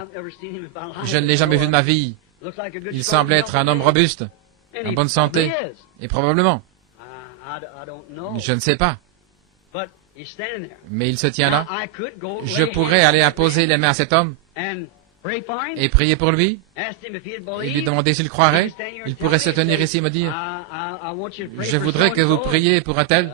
Je ne l'ai jamais vu de ma vie. Il semble être un homme robuste, en bonne santé, et probablement. Je ne sais pas. Mais il se tient là. Je pourrais aller imposer les mains à cet homme et prier pour lui et lui demander s'il croirait. Il pourrait se tenir ici et me dire, je voudrais que vous priez pour un tel.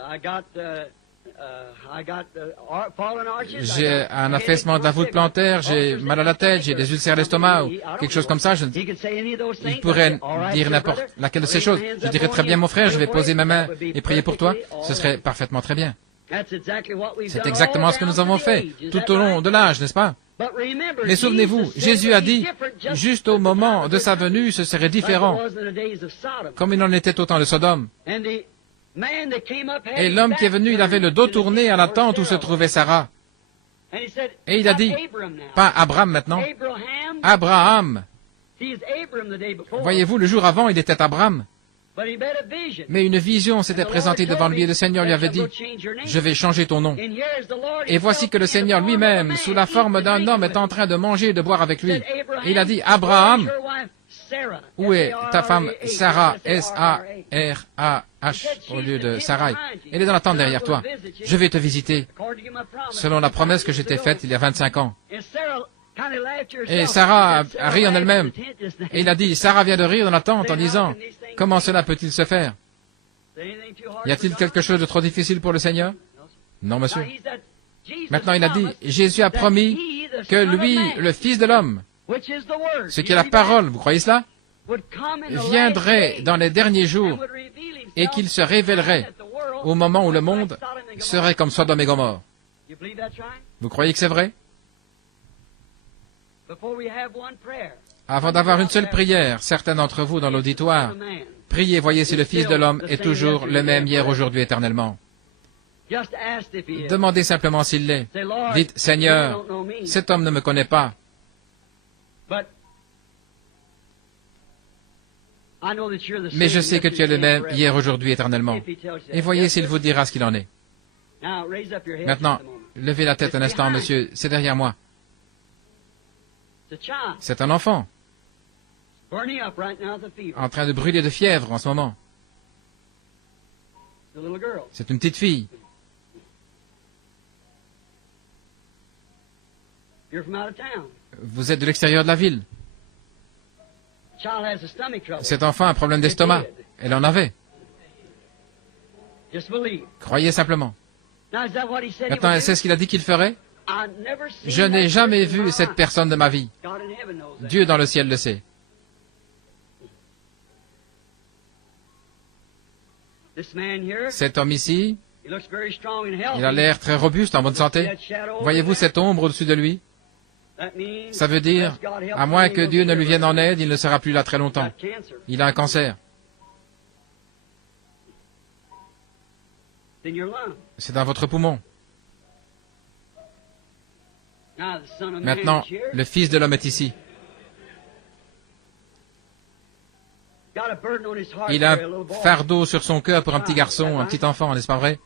J'ai un affaissement de la voûte plantaire, j'ai mal à la tête, j'ai des ulcères à l'estomac ou quelque chose comme ça. Il pourrait dire n'importe laquelle de ces choses. Je dirais très bien mon frère, je vais poser ma main et prier pour toi. Ce serait parfaitement très bien. C'est exactement ce que nous avons fait tout au long de l'âge, n'est-ce pas? Mais souvenez-vous, Jésus a dit, juste au moment de sa venue, ce serait différent, comme il en était au temps de Sodome. Et l'homme qui est venu, il avait le dos tourné à la tente où se trouvait Sarah. Et il a dit, pas Abraham maintenant, Abraham. Voyez-vous, le jour avant, il était Abraham. Mais une vision s'était présentée devant lui et le Seigneur lui avait dit, je vais changer ton nom. Et voici que le Seigneur lui-même, sous la forme d'un homme, est en train de manger et de boire avec lui. Et il a dit, Abraham, où est ta femme Sarah, S-A-R-A-H, au lieu de Sarai? Elle est dans la tente derrière toi. Je vais te visiter, selon la promesse que j'étais faite il y a 25 ans. Et Sarah a ri en elle-même. Et il a dit, Sarah vient de rire dans la tente en disant, comment cela peut-il se faire? Y a-t-il quelque chose de trop difficile pour le Seigneur? Non, monsieur. Maintenant, il a dit, Jésus a promis que lui, le Fils de l'homme, ce qui est la parole, vous croyez cela? Viendrait dans les derniers jours et qu'il se révélerait au moment où le monde serait comme Sodome et Gomorrhe. Vous croyez que c'est vrai? Avant d'avoir une seule prière, certains d'entre vous dans l'auditoire, priez, voyez si le Fils de l'homme est toujours le même hier, aujourd'hui, éternellement. Demandez simplement s'il l'est. Dites, Seigneur, cet homme ne me connaît pas. Mais je sais que tu es le même hier, aujourd'hui, éternellement. Et voyez s'il vous dira ce qu'il en est. Maintenant, levez la tête un instant, monsieur, c'est derrière moi. C'est un enfant, en train de brûler de fièvre en ce moment. C'est une petite fille. Vous êtes de l'extérieur de la ville. Cet enfant a un problème d'estomac. Elle en avait. Croyez simplement. Maintenant, c'est ce qu'il a dit qu'il ferait? Je n'ai jamais vu cette personne de ma vie. Dieu dans le ciel le sait. Cet homme ici, il a l'air très robuste, en bonne santé. Voyez-vous cette ombre au-dessus de lui? Ça veut dire, à moins que Dieu ne lui vienne en aide, il ne sera plus là très longtemps. Il a un cancer. C'est dans votre poumon. Maintenant, le Fils de l'homme est ici. Il a un fardeau sur son cœur pour un petit garçon, un petit enfant, n'est-ce pas vrai?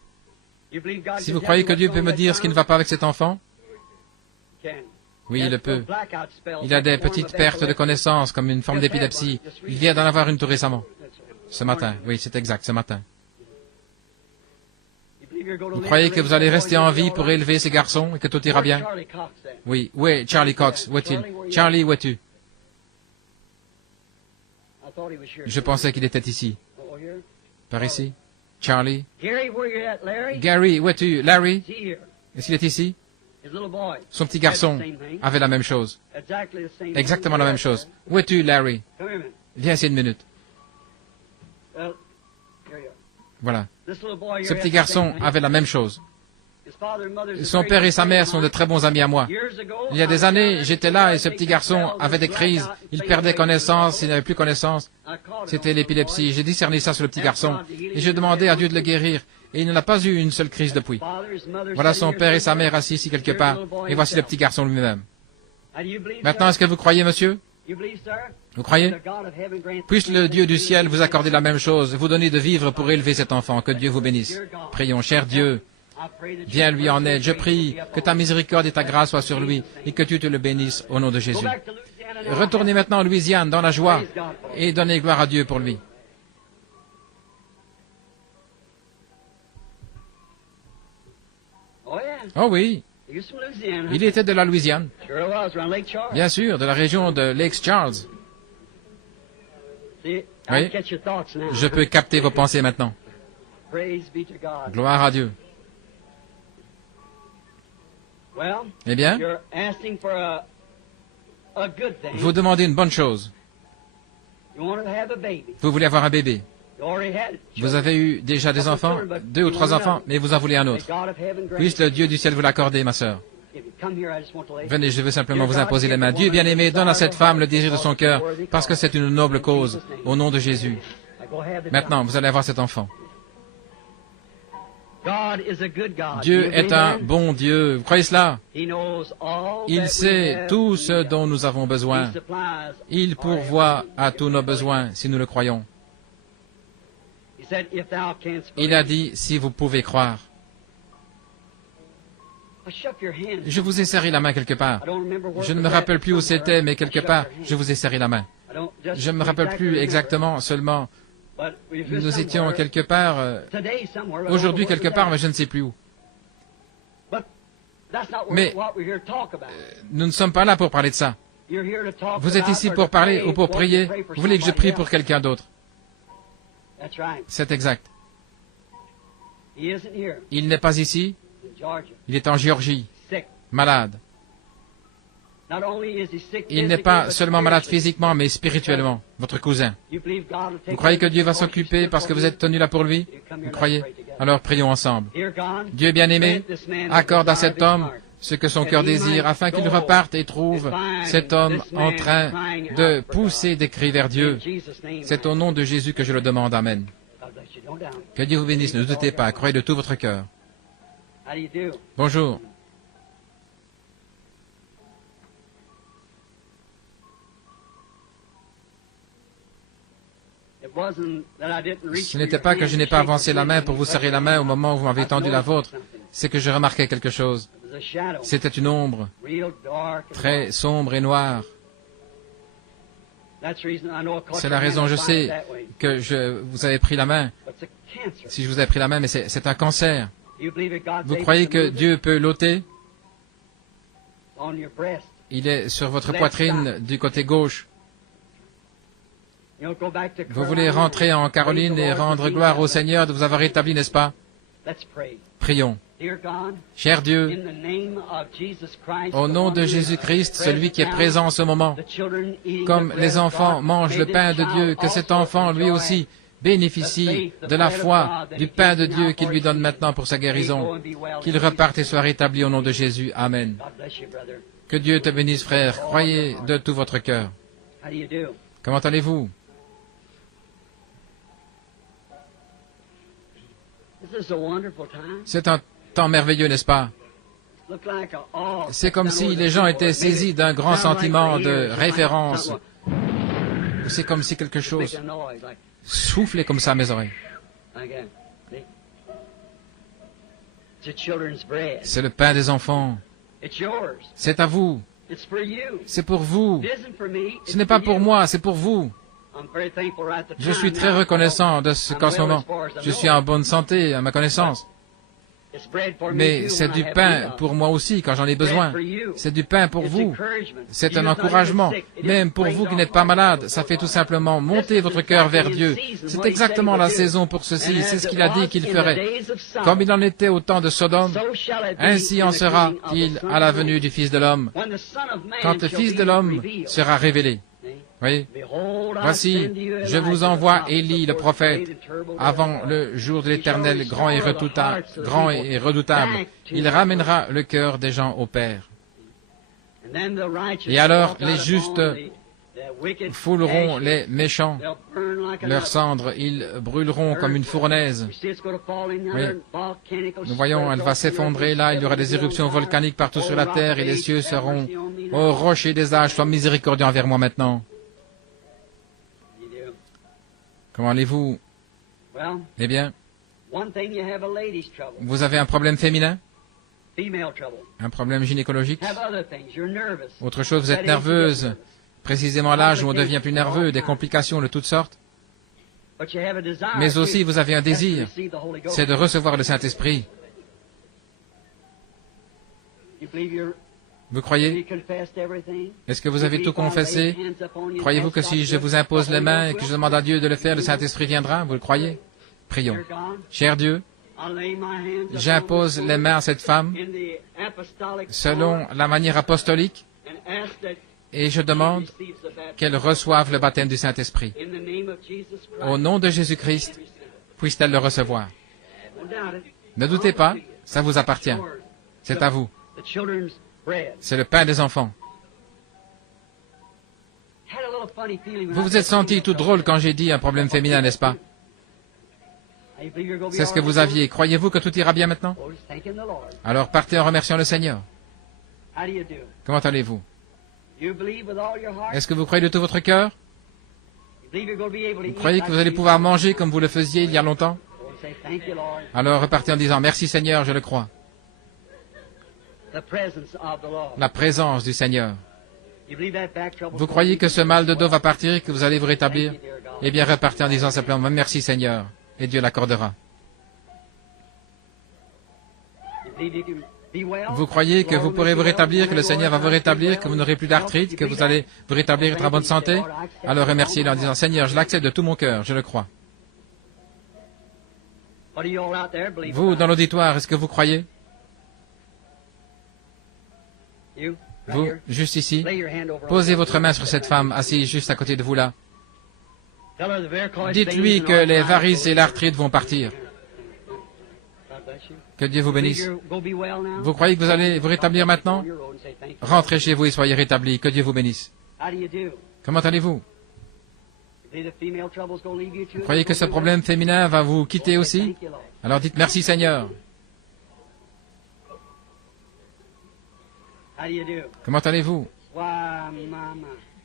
Si vous croyez que Dieu peut me dire ce qui ne va pas avec cet enfant, oui, il le peut. Il a des petites pertes de connaissance, comme une forme d'épilepsie. Il vient d'en avoir une tout récemment. Ce matin, oui, c'est exact, ce matin. Vous croyez que vous allez rester en vie pour élever ces garçons et que tout ira bien? Oui, où est Charlie Cox? Où est-il? Charlie, où es-tu? Je pensais qu'il était ici. Par ici? Charlie? Gary, où es-tu? Larry? Est-ce qu'il est ici? Son petit garçon avait la même chose. Exactement la même chose. Où es-tu, Larry? Viens ici une minute. Voilà. Ce petit garçon avait la même chose. Son père et sa mère sont de très bons amis à moi. Il y a des années, j'étais là et ce petit garçon avait des crises. Il perdait connaissance, il n'avait plus connaissance. C'était l'épilepsie. J'ai discerné ça sur le petit garçon. Et j'ai demandé à Dieu de le guérir. Et il n'en a pas eu une seule crise depuis. Voilà son père et sa mère assis ici quelque part. Et voici le petit garçon lui-même. Maintenant, est-ce que vous croyez, monsieur? Vous croyez? Puisse le Dieu du ciel vous accorder la même chose, vous donner de vivre pour élever cet enfant. Que Dieu vous bénisse. Prions, cher Dieu. Viens lui en aide. Je prie que ta miséricorde et ta grâce soient sur lui et que tu te le bénisses au nom de Jésus. Retournez maintenant en Louisiane dans la joie et donnez gloire à Dieu pour lui. Oh oui, il était de la Louisiane. Bien sûr, de la région de Lake Charles. Oui, je peux capter vos pensées maintenant. Gloire à Dieu. Eh bien, vous demandez une bonne chose. Vous voulez avoir un bébé. Vous avez eu déjà des enfants, 2 ou 3 enfants, mais vous en voulez un autre. Puisse le Dieu du ciel vous l'accorder, ma sœur. Venez, je veux simplement vous imposer les mains. Dieu bien-aimé, donne à cette femme le désir de son cœur, parce que c'est une noble cause, au nom de Jésus. Maintenant, vous allez avoir cet enfant. Dieu est un bon Dieu. Vous croyez cela? Il sait tout ce dont nous avons besoin. Il pourvoit à tous nos besoins, si nous le croyons. Il a dit, si vous pouvez croire. Je vous ai serré la main quelque part. Je ne me rappelle plus où c'était, mais quelque part, je vous ai serré la main. Je ne me rappelle plus exactement, seulement, nous étions quelque part, aujourd'hui quelque part, mais je ne sais plus où. Mais nous ne sommes pas là pour parler de ça. Vous êtes ici pour parler ou pour prier. Vous voulez que je prie pour quelqu'un d'autre? C'est exact. Il n'est pas ici. Il est en Géorgie, malade. Il n'est pas seulement malade physiquement, mais spirituellement, votre cousin. Vous croyez que Dieu va s'occuper parce que vous êtes tenu là pour lui? Vous croyez? Alors prions ensemble. Dieu bien-aimé, accorde à cet homme ce que son cœur désire, afin qu'il reparte et trouve cet homme en train de pousser des cris vers Dieu. C'est au nom de Jésus que je le demande. Amen. Que Dieu vous bénisse, ne doutez pas, croyez de tout votre cœur. Bonjour. Ce n'était pas que je n'ai pas avancé la main pour vous serrer la main au moment où vous m'avez tendu la vôtre, c'est que je remarquais quelque chose. C'était une ombre, très sombre et noire. C'est la raison, je sais, que vous avez pris la main. Si je vous ai pris la main, mais c'est un cancer. Vous croyez que Dieu peut l'ôter? Il est sur votre poitrine du côté gauche. Vous voulez rentrer en Caroline et rendre gloire au Seigneur de vous avoir établi, n'est-ce pas? Prions. Cher Dieu, au nom de Jésus-Christ, celui qui est présent en ce moment, comme les enfants mangent le pain de Dieu, que cet enfant, lui aussi, bénéficie de la foi, du pain de Dieu qu'il lui donne maintenant pour sa guérison, qu'il reparte et soit rétabli au nom de Jésus. Amen. Que Dieu te bénisse, frère. Croyez de tout votre cœur. Comment allez-vous? C'est un temps merveilleux, n'est-ce pas? C'est comme si les gens étaient saisis d'un grand sentiment de révérence. C'est comme si quelque chose soufflait comme ça à mes oreilles. C'est le pain des enfants. C'est à vous. C'est pour vous. Ce n'est pas pour moi, c'est pour vous. Je suis très reconnaissant de ce qu'en ce moment, je suis en bonne santé, à ma connaissance. Mais c'est du pain pour moi aussi quand j'en ai besoin. C'est du pain pour vous. C'est un encouragement. Même pour vous qui n'êtes pas malade, ça fait tout simplement monter votre cœur vers Dieu. C'est exactement la saison pour ceci. C'est ce qu'il a dit qu'il ferait. Comme il en était au temps de Sodome, ainsi en sera-t-il à la venue du Fils de l'homme, quand le Fils de l'homme sera révélé. Oui. Voici, je vous envoie Élie le prophète, avant le jour de l'Éternel grand et redoutable. Il ramènera le cœur des gens au Père. Et alors les justes fouleront les méchants. Leurs cendres, ils brûleront comme une fournaise. Oui. Nous voyons, elle va s'effondrer là, il y aura des éruptions volcaniques partout sur la terre, et les cieux seront, ô rocher des âges, sois miséricordieux envers moi maintenant. Comment allez-vous? Eh bien, vous avez un problème féminin? Un problème gynécologique? Autre chose, vous êtes nerveuse, précisément à l'âge où on devient plus nerveux, des complications de toutes sortes. Mais aussi, vous avez un désir, c'est de recevoir le Saint-Esprit. Vous croyez? Est-ce que vous avez tout confessé? Croyez-vous que si je vous impose les mains et que je demande à Dieu de le faire, le Saint-Esprit viendra? Vous le croyez? Prions. Cher Dieu, j'impose les mains à cette femme selon la manière apostolique et je demande qu'elle reçoive le baptême du Saint-Esprit. Au nom de Jésus-Christ, puisse-t-elle le recevoir. Ne doutez pas, ça vous appartient. C'est à vous. C'est le pain des enfants. Vous vous êtes senti tout drôle quand j'ai dit un problème féminin, n'est-ce pas? C'est ce que vous aviez. Croyez-vous que tout ira bien maintenant? Alors partez en remerciant le Seigneur. Comment allez-vous? Est-ce que vous croyez de tout votre cœur? Vous croyez que vous allez pouvoir manger comme vous le faisiez il y a longtemps? Alors repartez en disant, merci Seigneur, je le crois. La présence du Seigneur. Vous croyez que ce mal de dos va partir et que vous allez vous rétablir? Eh bien, repartez en disant simplement, merci Seigneur, et Dieu l'accordera. Vous croyez que vous pourrez vous rétablir, que le Seigneur va vous rétablir, que vous n'aurez plus d'arthrite, que vous allez vous rétablir et être en bonne santé? Alors remerciez-le en disant, Seigneur, je l'accepte de tout mon cœur, je le crois. Vous, dans l'auditoire, est-ce que vous croyez? Vous, juste ici, posez votre main sur cette femme assise juste à côté de vous là. Dites-lui que les varices et l'arthrite vont partir. Que Dieu vous bénisse. Vous croyez que vous allez vous rétablir maintenant? Rentrez chez vous et soyez rétablis. Que Dieu vous bénisse. Comment allez-vous? Vous croyez que ce problème féminin va vous quitter aussi? Alors dites merci Seigneur. Comment allez-vous?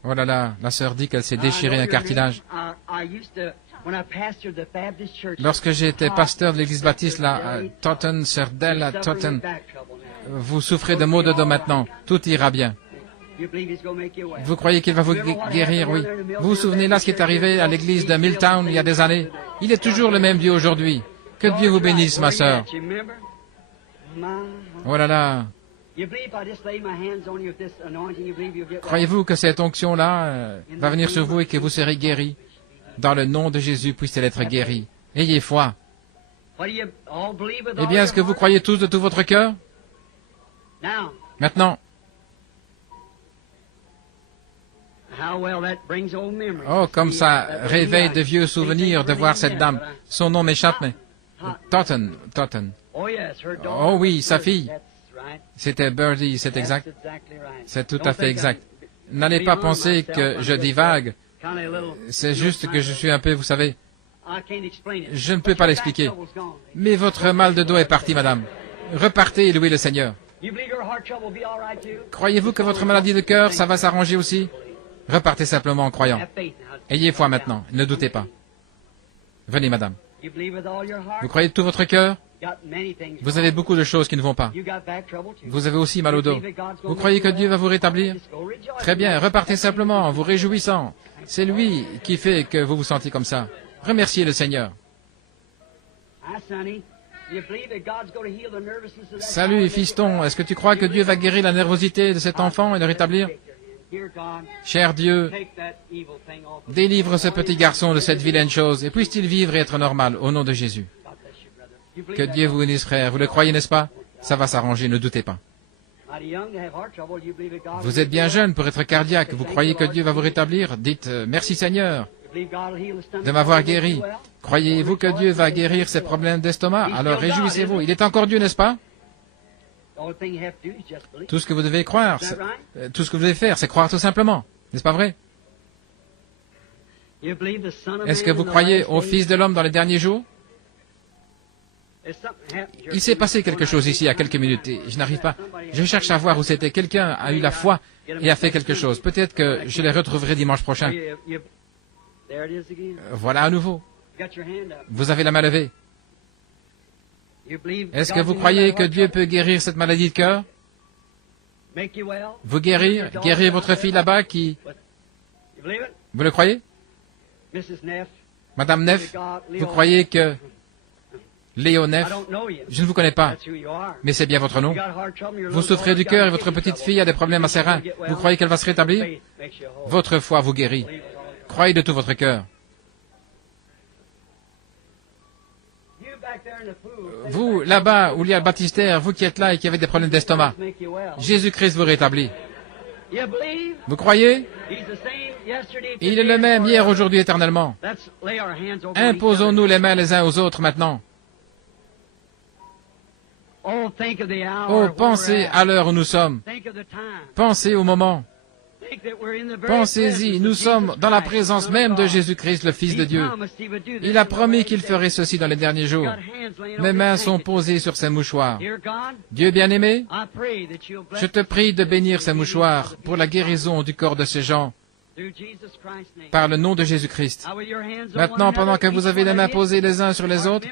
Oh là là, la sœur dit qu'elle s'est déchirée un cartilage. Lorsque j'étais pasteur de l'église baptiste là, à Totten, sœur Dell à Totten, vous souffrez de maux de dos maintenant. Tout ira bien. Vous croyez qu'il va vous guérir? Oui. Vous vous souvenez là ce qui est arrivé à l'église de Milltown il y a des années? Il est toujours le même Dieu aujourd'hui. Que Dieu vous bénisse, ma sœur. Oh là là. Croyez-vous que cette onction-là va venir sur vous et que vous serez guéris? Dans le nom de Jésus, puisse-t-elle être guérie. Ayez foi. Eh bien, est-ce que vous croyez tous de tout votre cœur? Maintenant. Oh, comme ça réveille de vieux souvenirs de voir cette dame. Son nom m'échappe, mais... Totten. Oh oui, sa fille. C'était Birdie, c'est exact. C'est tout à fait exact. N'allez pas penser que je divague. C'est juste que je suis un peu, vous savez, je ne peux pas l'expliquer. Mais votre mal de dos est parti, madame. Repartez et louez le Seigneur. Croyez-vous que votre maladie de cœur, ça va s'arranger aussi? Repartez simplement en croyant. Ayez foi maintenant, ne doutez pas. Venez, madame. Vous croyez de tout votre cœur? Vous avez beaucoup de choses qui ne vont pas. Vous avez aussi mal au dos. Vous croyez que Dieu va vous rétablir? Très bien, repartez simplement en vous réjouissant. C'est lui qui fait que vous vous sentez comme ça. Remerciez le Seigneur. Salut, fiston, est-ce que tu crois que Dieu va guérir la nervosité de cet enfant et le rétablir? Cher Dieu, délivre ce petit garçon de cette vilaine chose, et puisse-t-il vivre et être normal, au nom de Jésus. Que Dieu vous bénisse, frère. Vous le croyez, n'est-ce pas? Ça va s'arranger, ne doutez pas. Vous êtes bien jeune pour être cardiaque. Vous croyez que Dieu va vous rétablir? Dites « Merci Seigneur de m'avoir guéri ». Croyez-vous que Dieu va guérir ces problèmes d'estomac? Alors réjouissez-vous. Il est encore Dieu, n'est-ce pas? Tout ce que vous devez croire, tout ce que vous devez faire, c'est croire tout simplement. N'est-ce pas vrai? Est-ce que vous croyez au Fils de l'homme dans les derniers jours? Il s'est passé quelque chose ici, il y a quelques minutes, et je n'arrive pas. Je cherche à voir où c'était. Quelqu'un a eu la foi et a fait quelque chose. Peut-être que je les retrouverai dimanche prochain. Voilà à nouveau. Vous avez la main levée. Est-ce que vous croyez que Dieu peut guérir cette maladie de cœur? Vous guérir votre fille là-bas qui... Vous le croyez? Madame Neff, vous croyez que... Léo Neff, je ne vous connais pas, mais c'est bien votre nom. Vous souffrez du cœur et votre petite fille a des problèmes à ses reins. Vous croyez qu'elle va se rétablir? Votre foi vous guérit. Croyez de tout votre cœur. Vous, là-bas, où il y a le baptistère, vous qui êtes là et qui avez des problèmes d'estomac, Jésus-Christ vous rétablit. Vous croyez? Il est le même hier, aujourd'hui, éternellement. Imposons-nous les mains les uns aux autres maintenant. Oh, pensez à l'heure où nous sommes. Pensez au moment. Pensez-y, nous sommes dans la présence même de Jésus-Christ, le Fils de Dieu. Il a promis qu'il ferait ceci dans les derniers jours. Mes mains sont posées sur ces mouchoirs. Dieu bien-aimé, je te prie de bénir ces mouchoirs pour la guérison du corps de ces gens, par le nom de Jésus-Christ. Maintenant, pendant que vous avez les mains posées les uns sur les autres,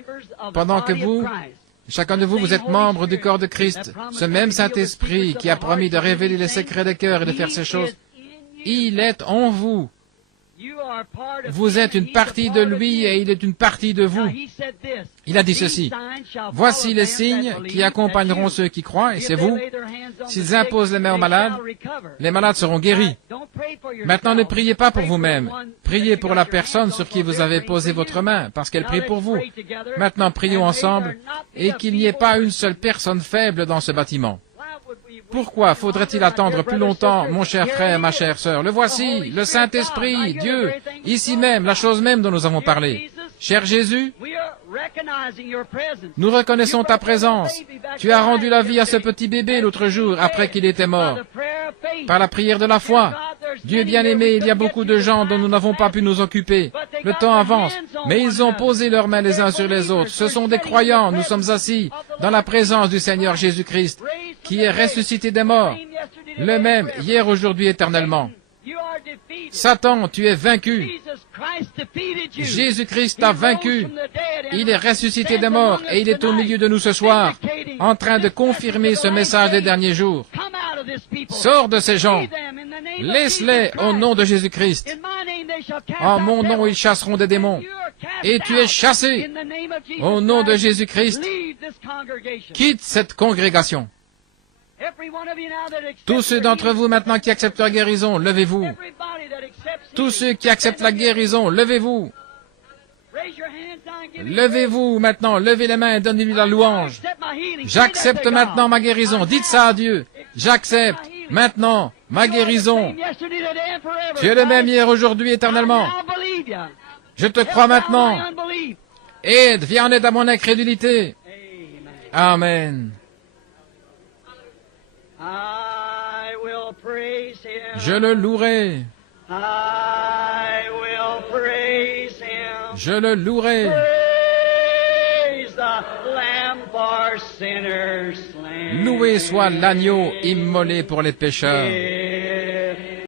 pendant que vous... Chacun de vous, vous êtes membre du corps de Christ. Ce même Saint-Esprit qui a promis de révéler les secrets des cœurs et de faire ces choses, il est en vous. Vous êtes une partie de lui et il est une partie de vous. Il a dit ceci. Voici les signes qui accompagneront ceux qui croient, et c'est vous. S'ils imposent les mains aux malades, les malades seront guéris. Maintenant, ne priez pas pour vous-même. Priez pour la personne sur qui vous avez posé votre main, parce qu'elle prie pour vous. Maintenant, prions ensemble, et qu'il n'y ait pas une seule personne faible dans ce bâtiment. Pourquoi faudrait-il attendre plus longtemps, mon cher frère, ma chère sœur? Le voici, le Saint-Esprit, Dieu, ici même, la chose même dont nous avons parlé. Cher Jésus, nous reconnaissons ta présence. Tu as rendu la vie à ce petit bébé l'autre jour, après qu'il était mort. Par la prière de la foi. Dieu bien-aimé, il y a beaucoup de gens dont nous n'avons pas pu nous occuper. Le temps avance, mais ils ont posé leurs mains les uns sur les autres. Ce sont des croyants. Nous sommes assis dans la présence du Seigneur Jésus-Christ, qui est ressuscité des morts, le même hier, aujourd'hui, éternellement. Satan, tu es vaincu. Jésus-Christ t'a vaincu. Il est ressuscité des morts et il est au milieu de nous ce soir, en train de confirmer ce message des derniers jours. Sors de ces gens. Laisse-les au nom de Jésus-Christ. En mon nom, ils chasseront des démons. Et tu es chassé. Au nom de Jésus-Christ, quitte cette congrégation. Tous ceux d'entre vous maintenant qui acceptent la guérison, levez-vous. Tous ceux qui acceptent la guérison, levez-vous. Levez-vous maintenant, levez les mains et donnez-lui la louange. J'accepte maintenant ma guérison. Dites ça à Dieu. J'accepte maintenant ma guérison. Tu es le même hier, aujourd'hui, éternellement. Je te crois maintenant. Aide, viens en aide à mon incrédulité. Amen. Je le louerai. Je le louerai. Loué soit l'agneau immolé pour les pécheurs.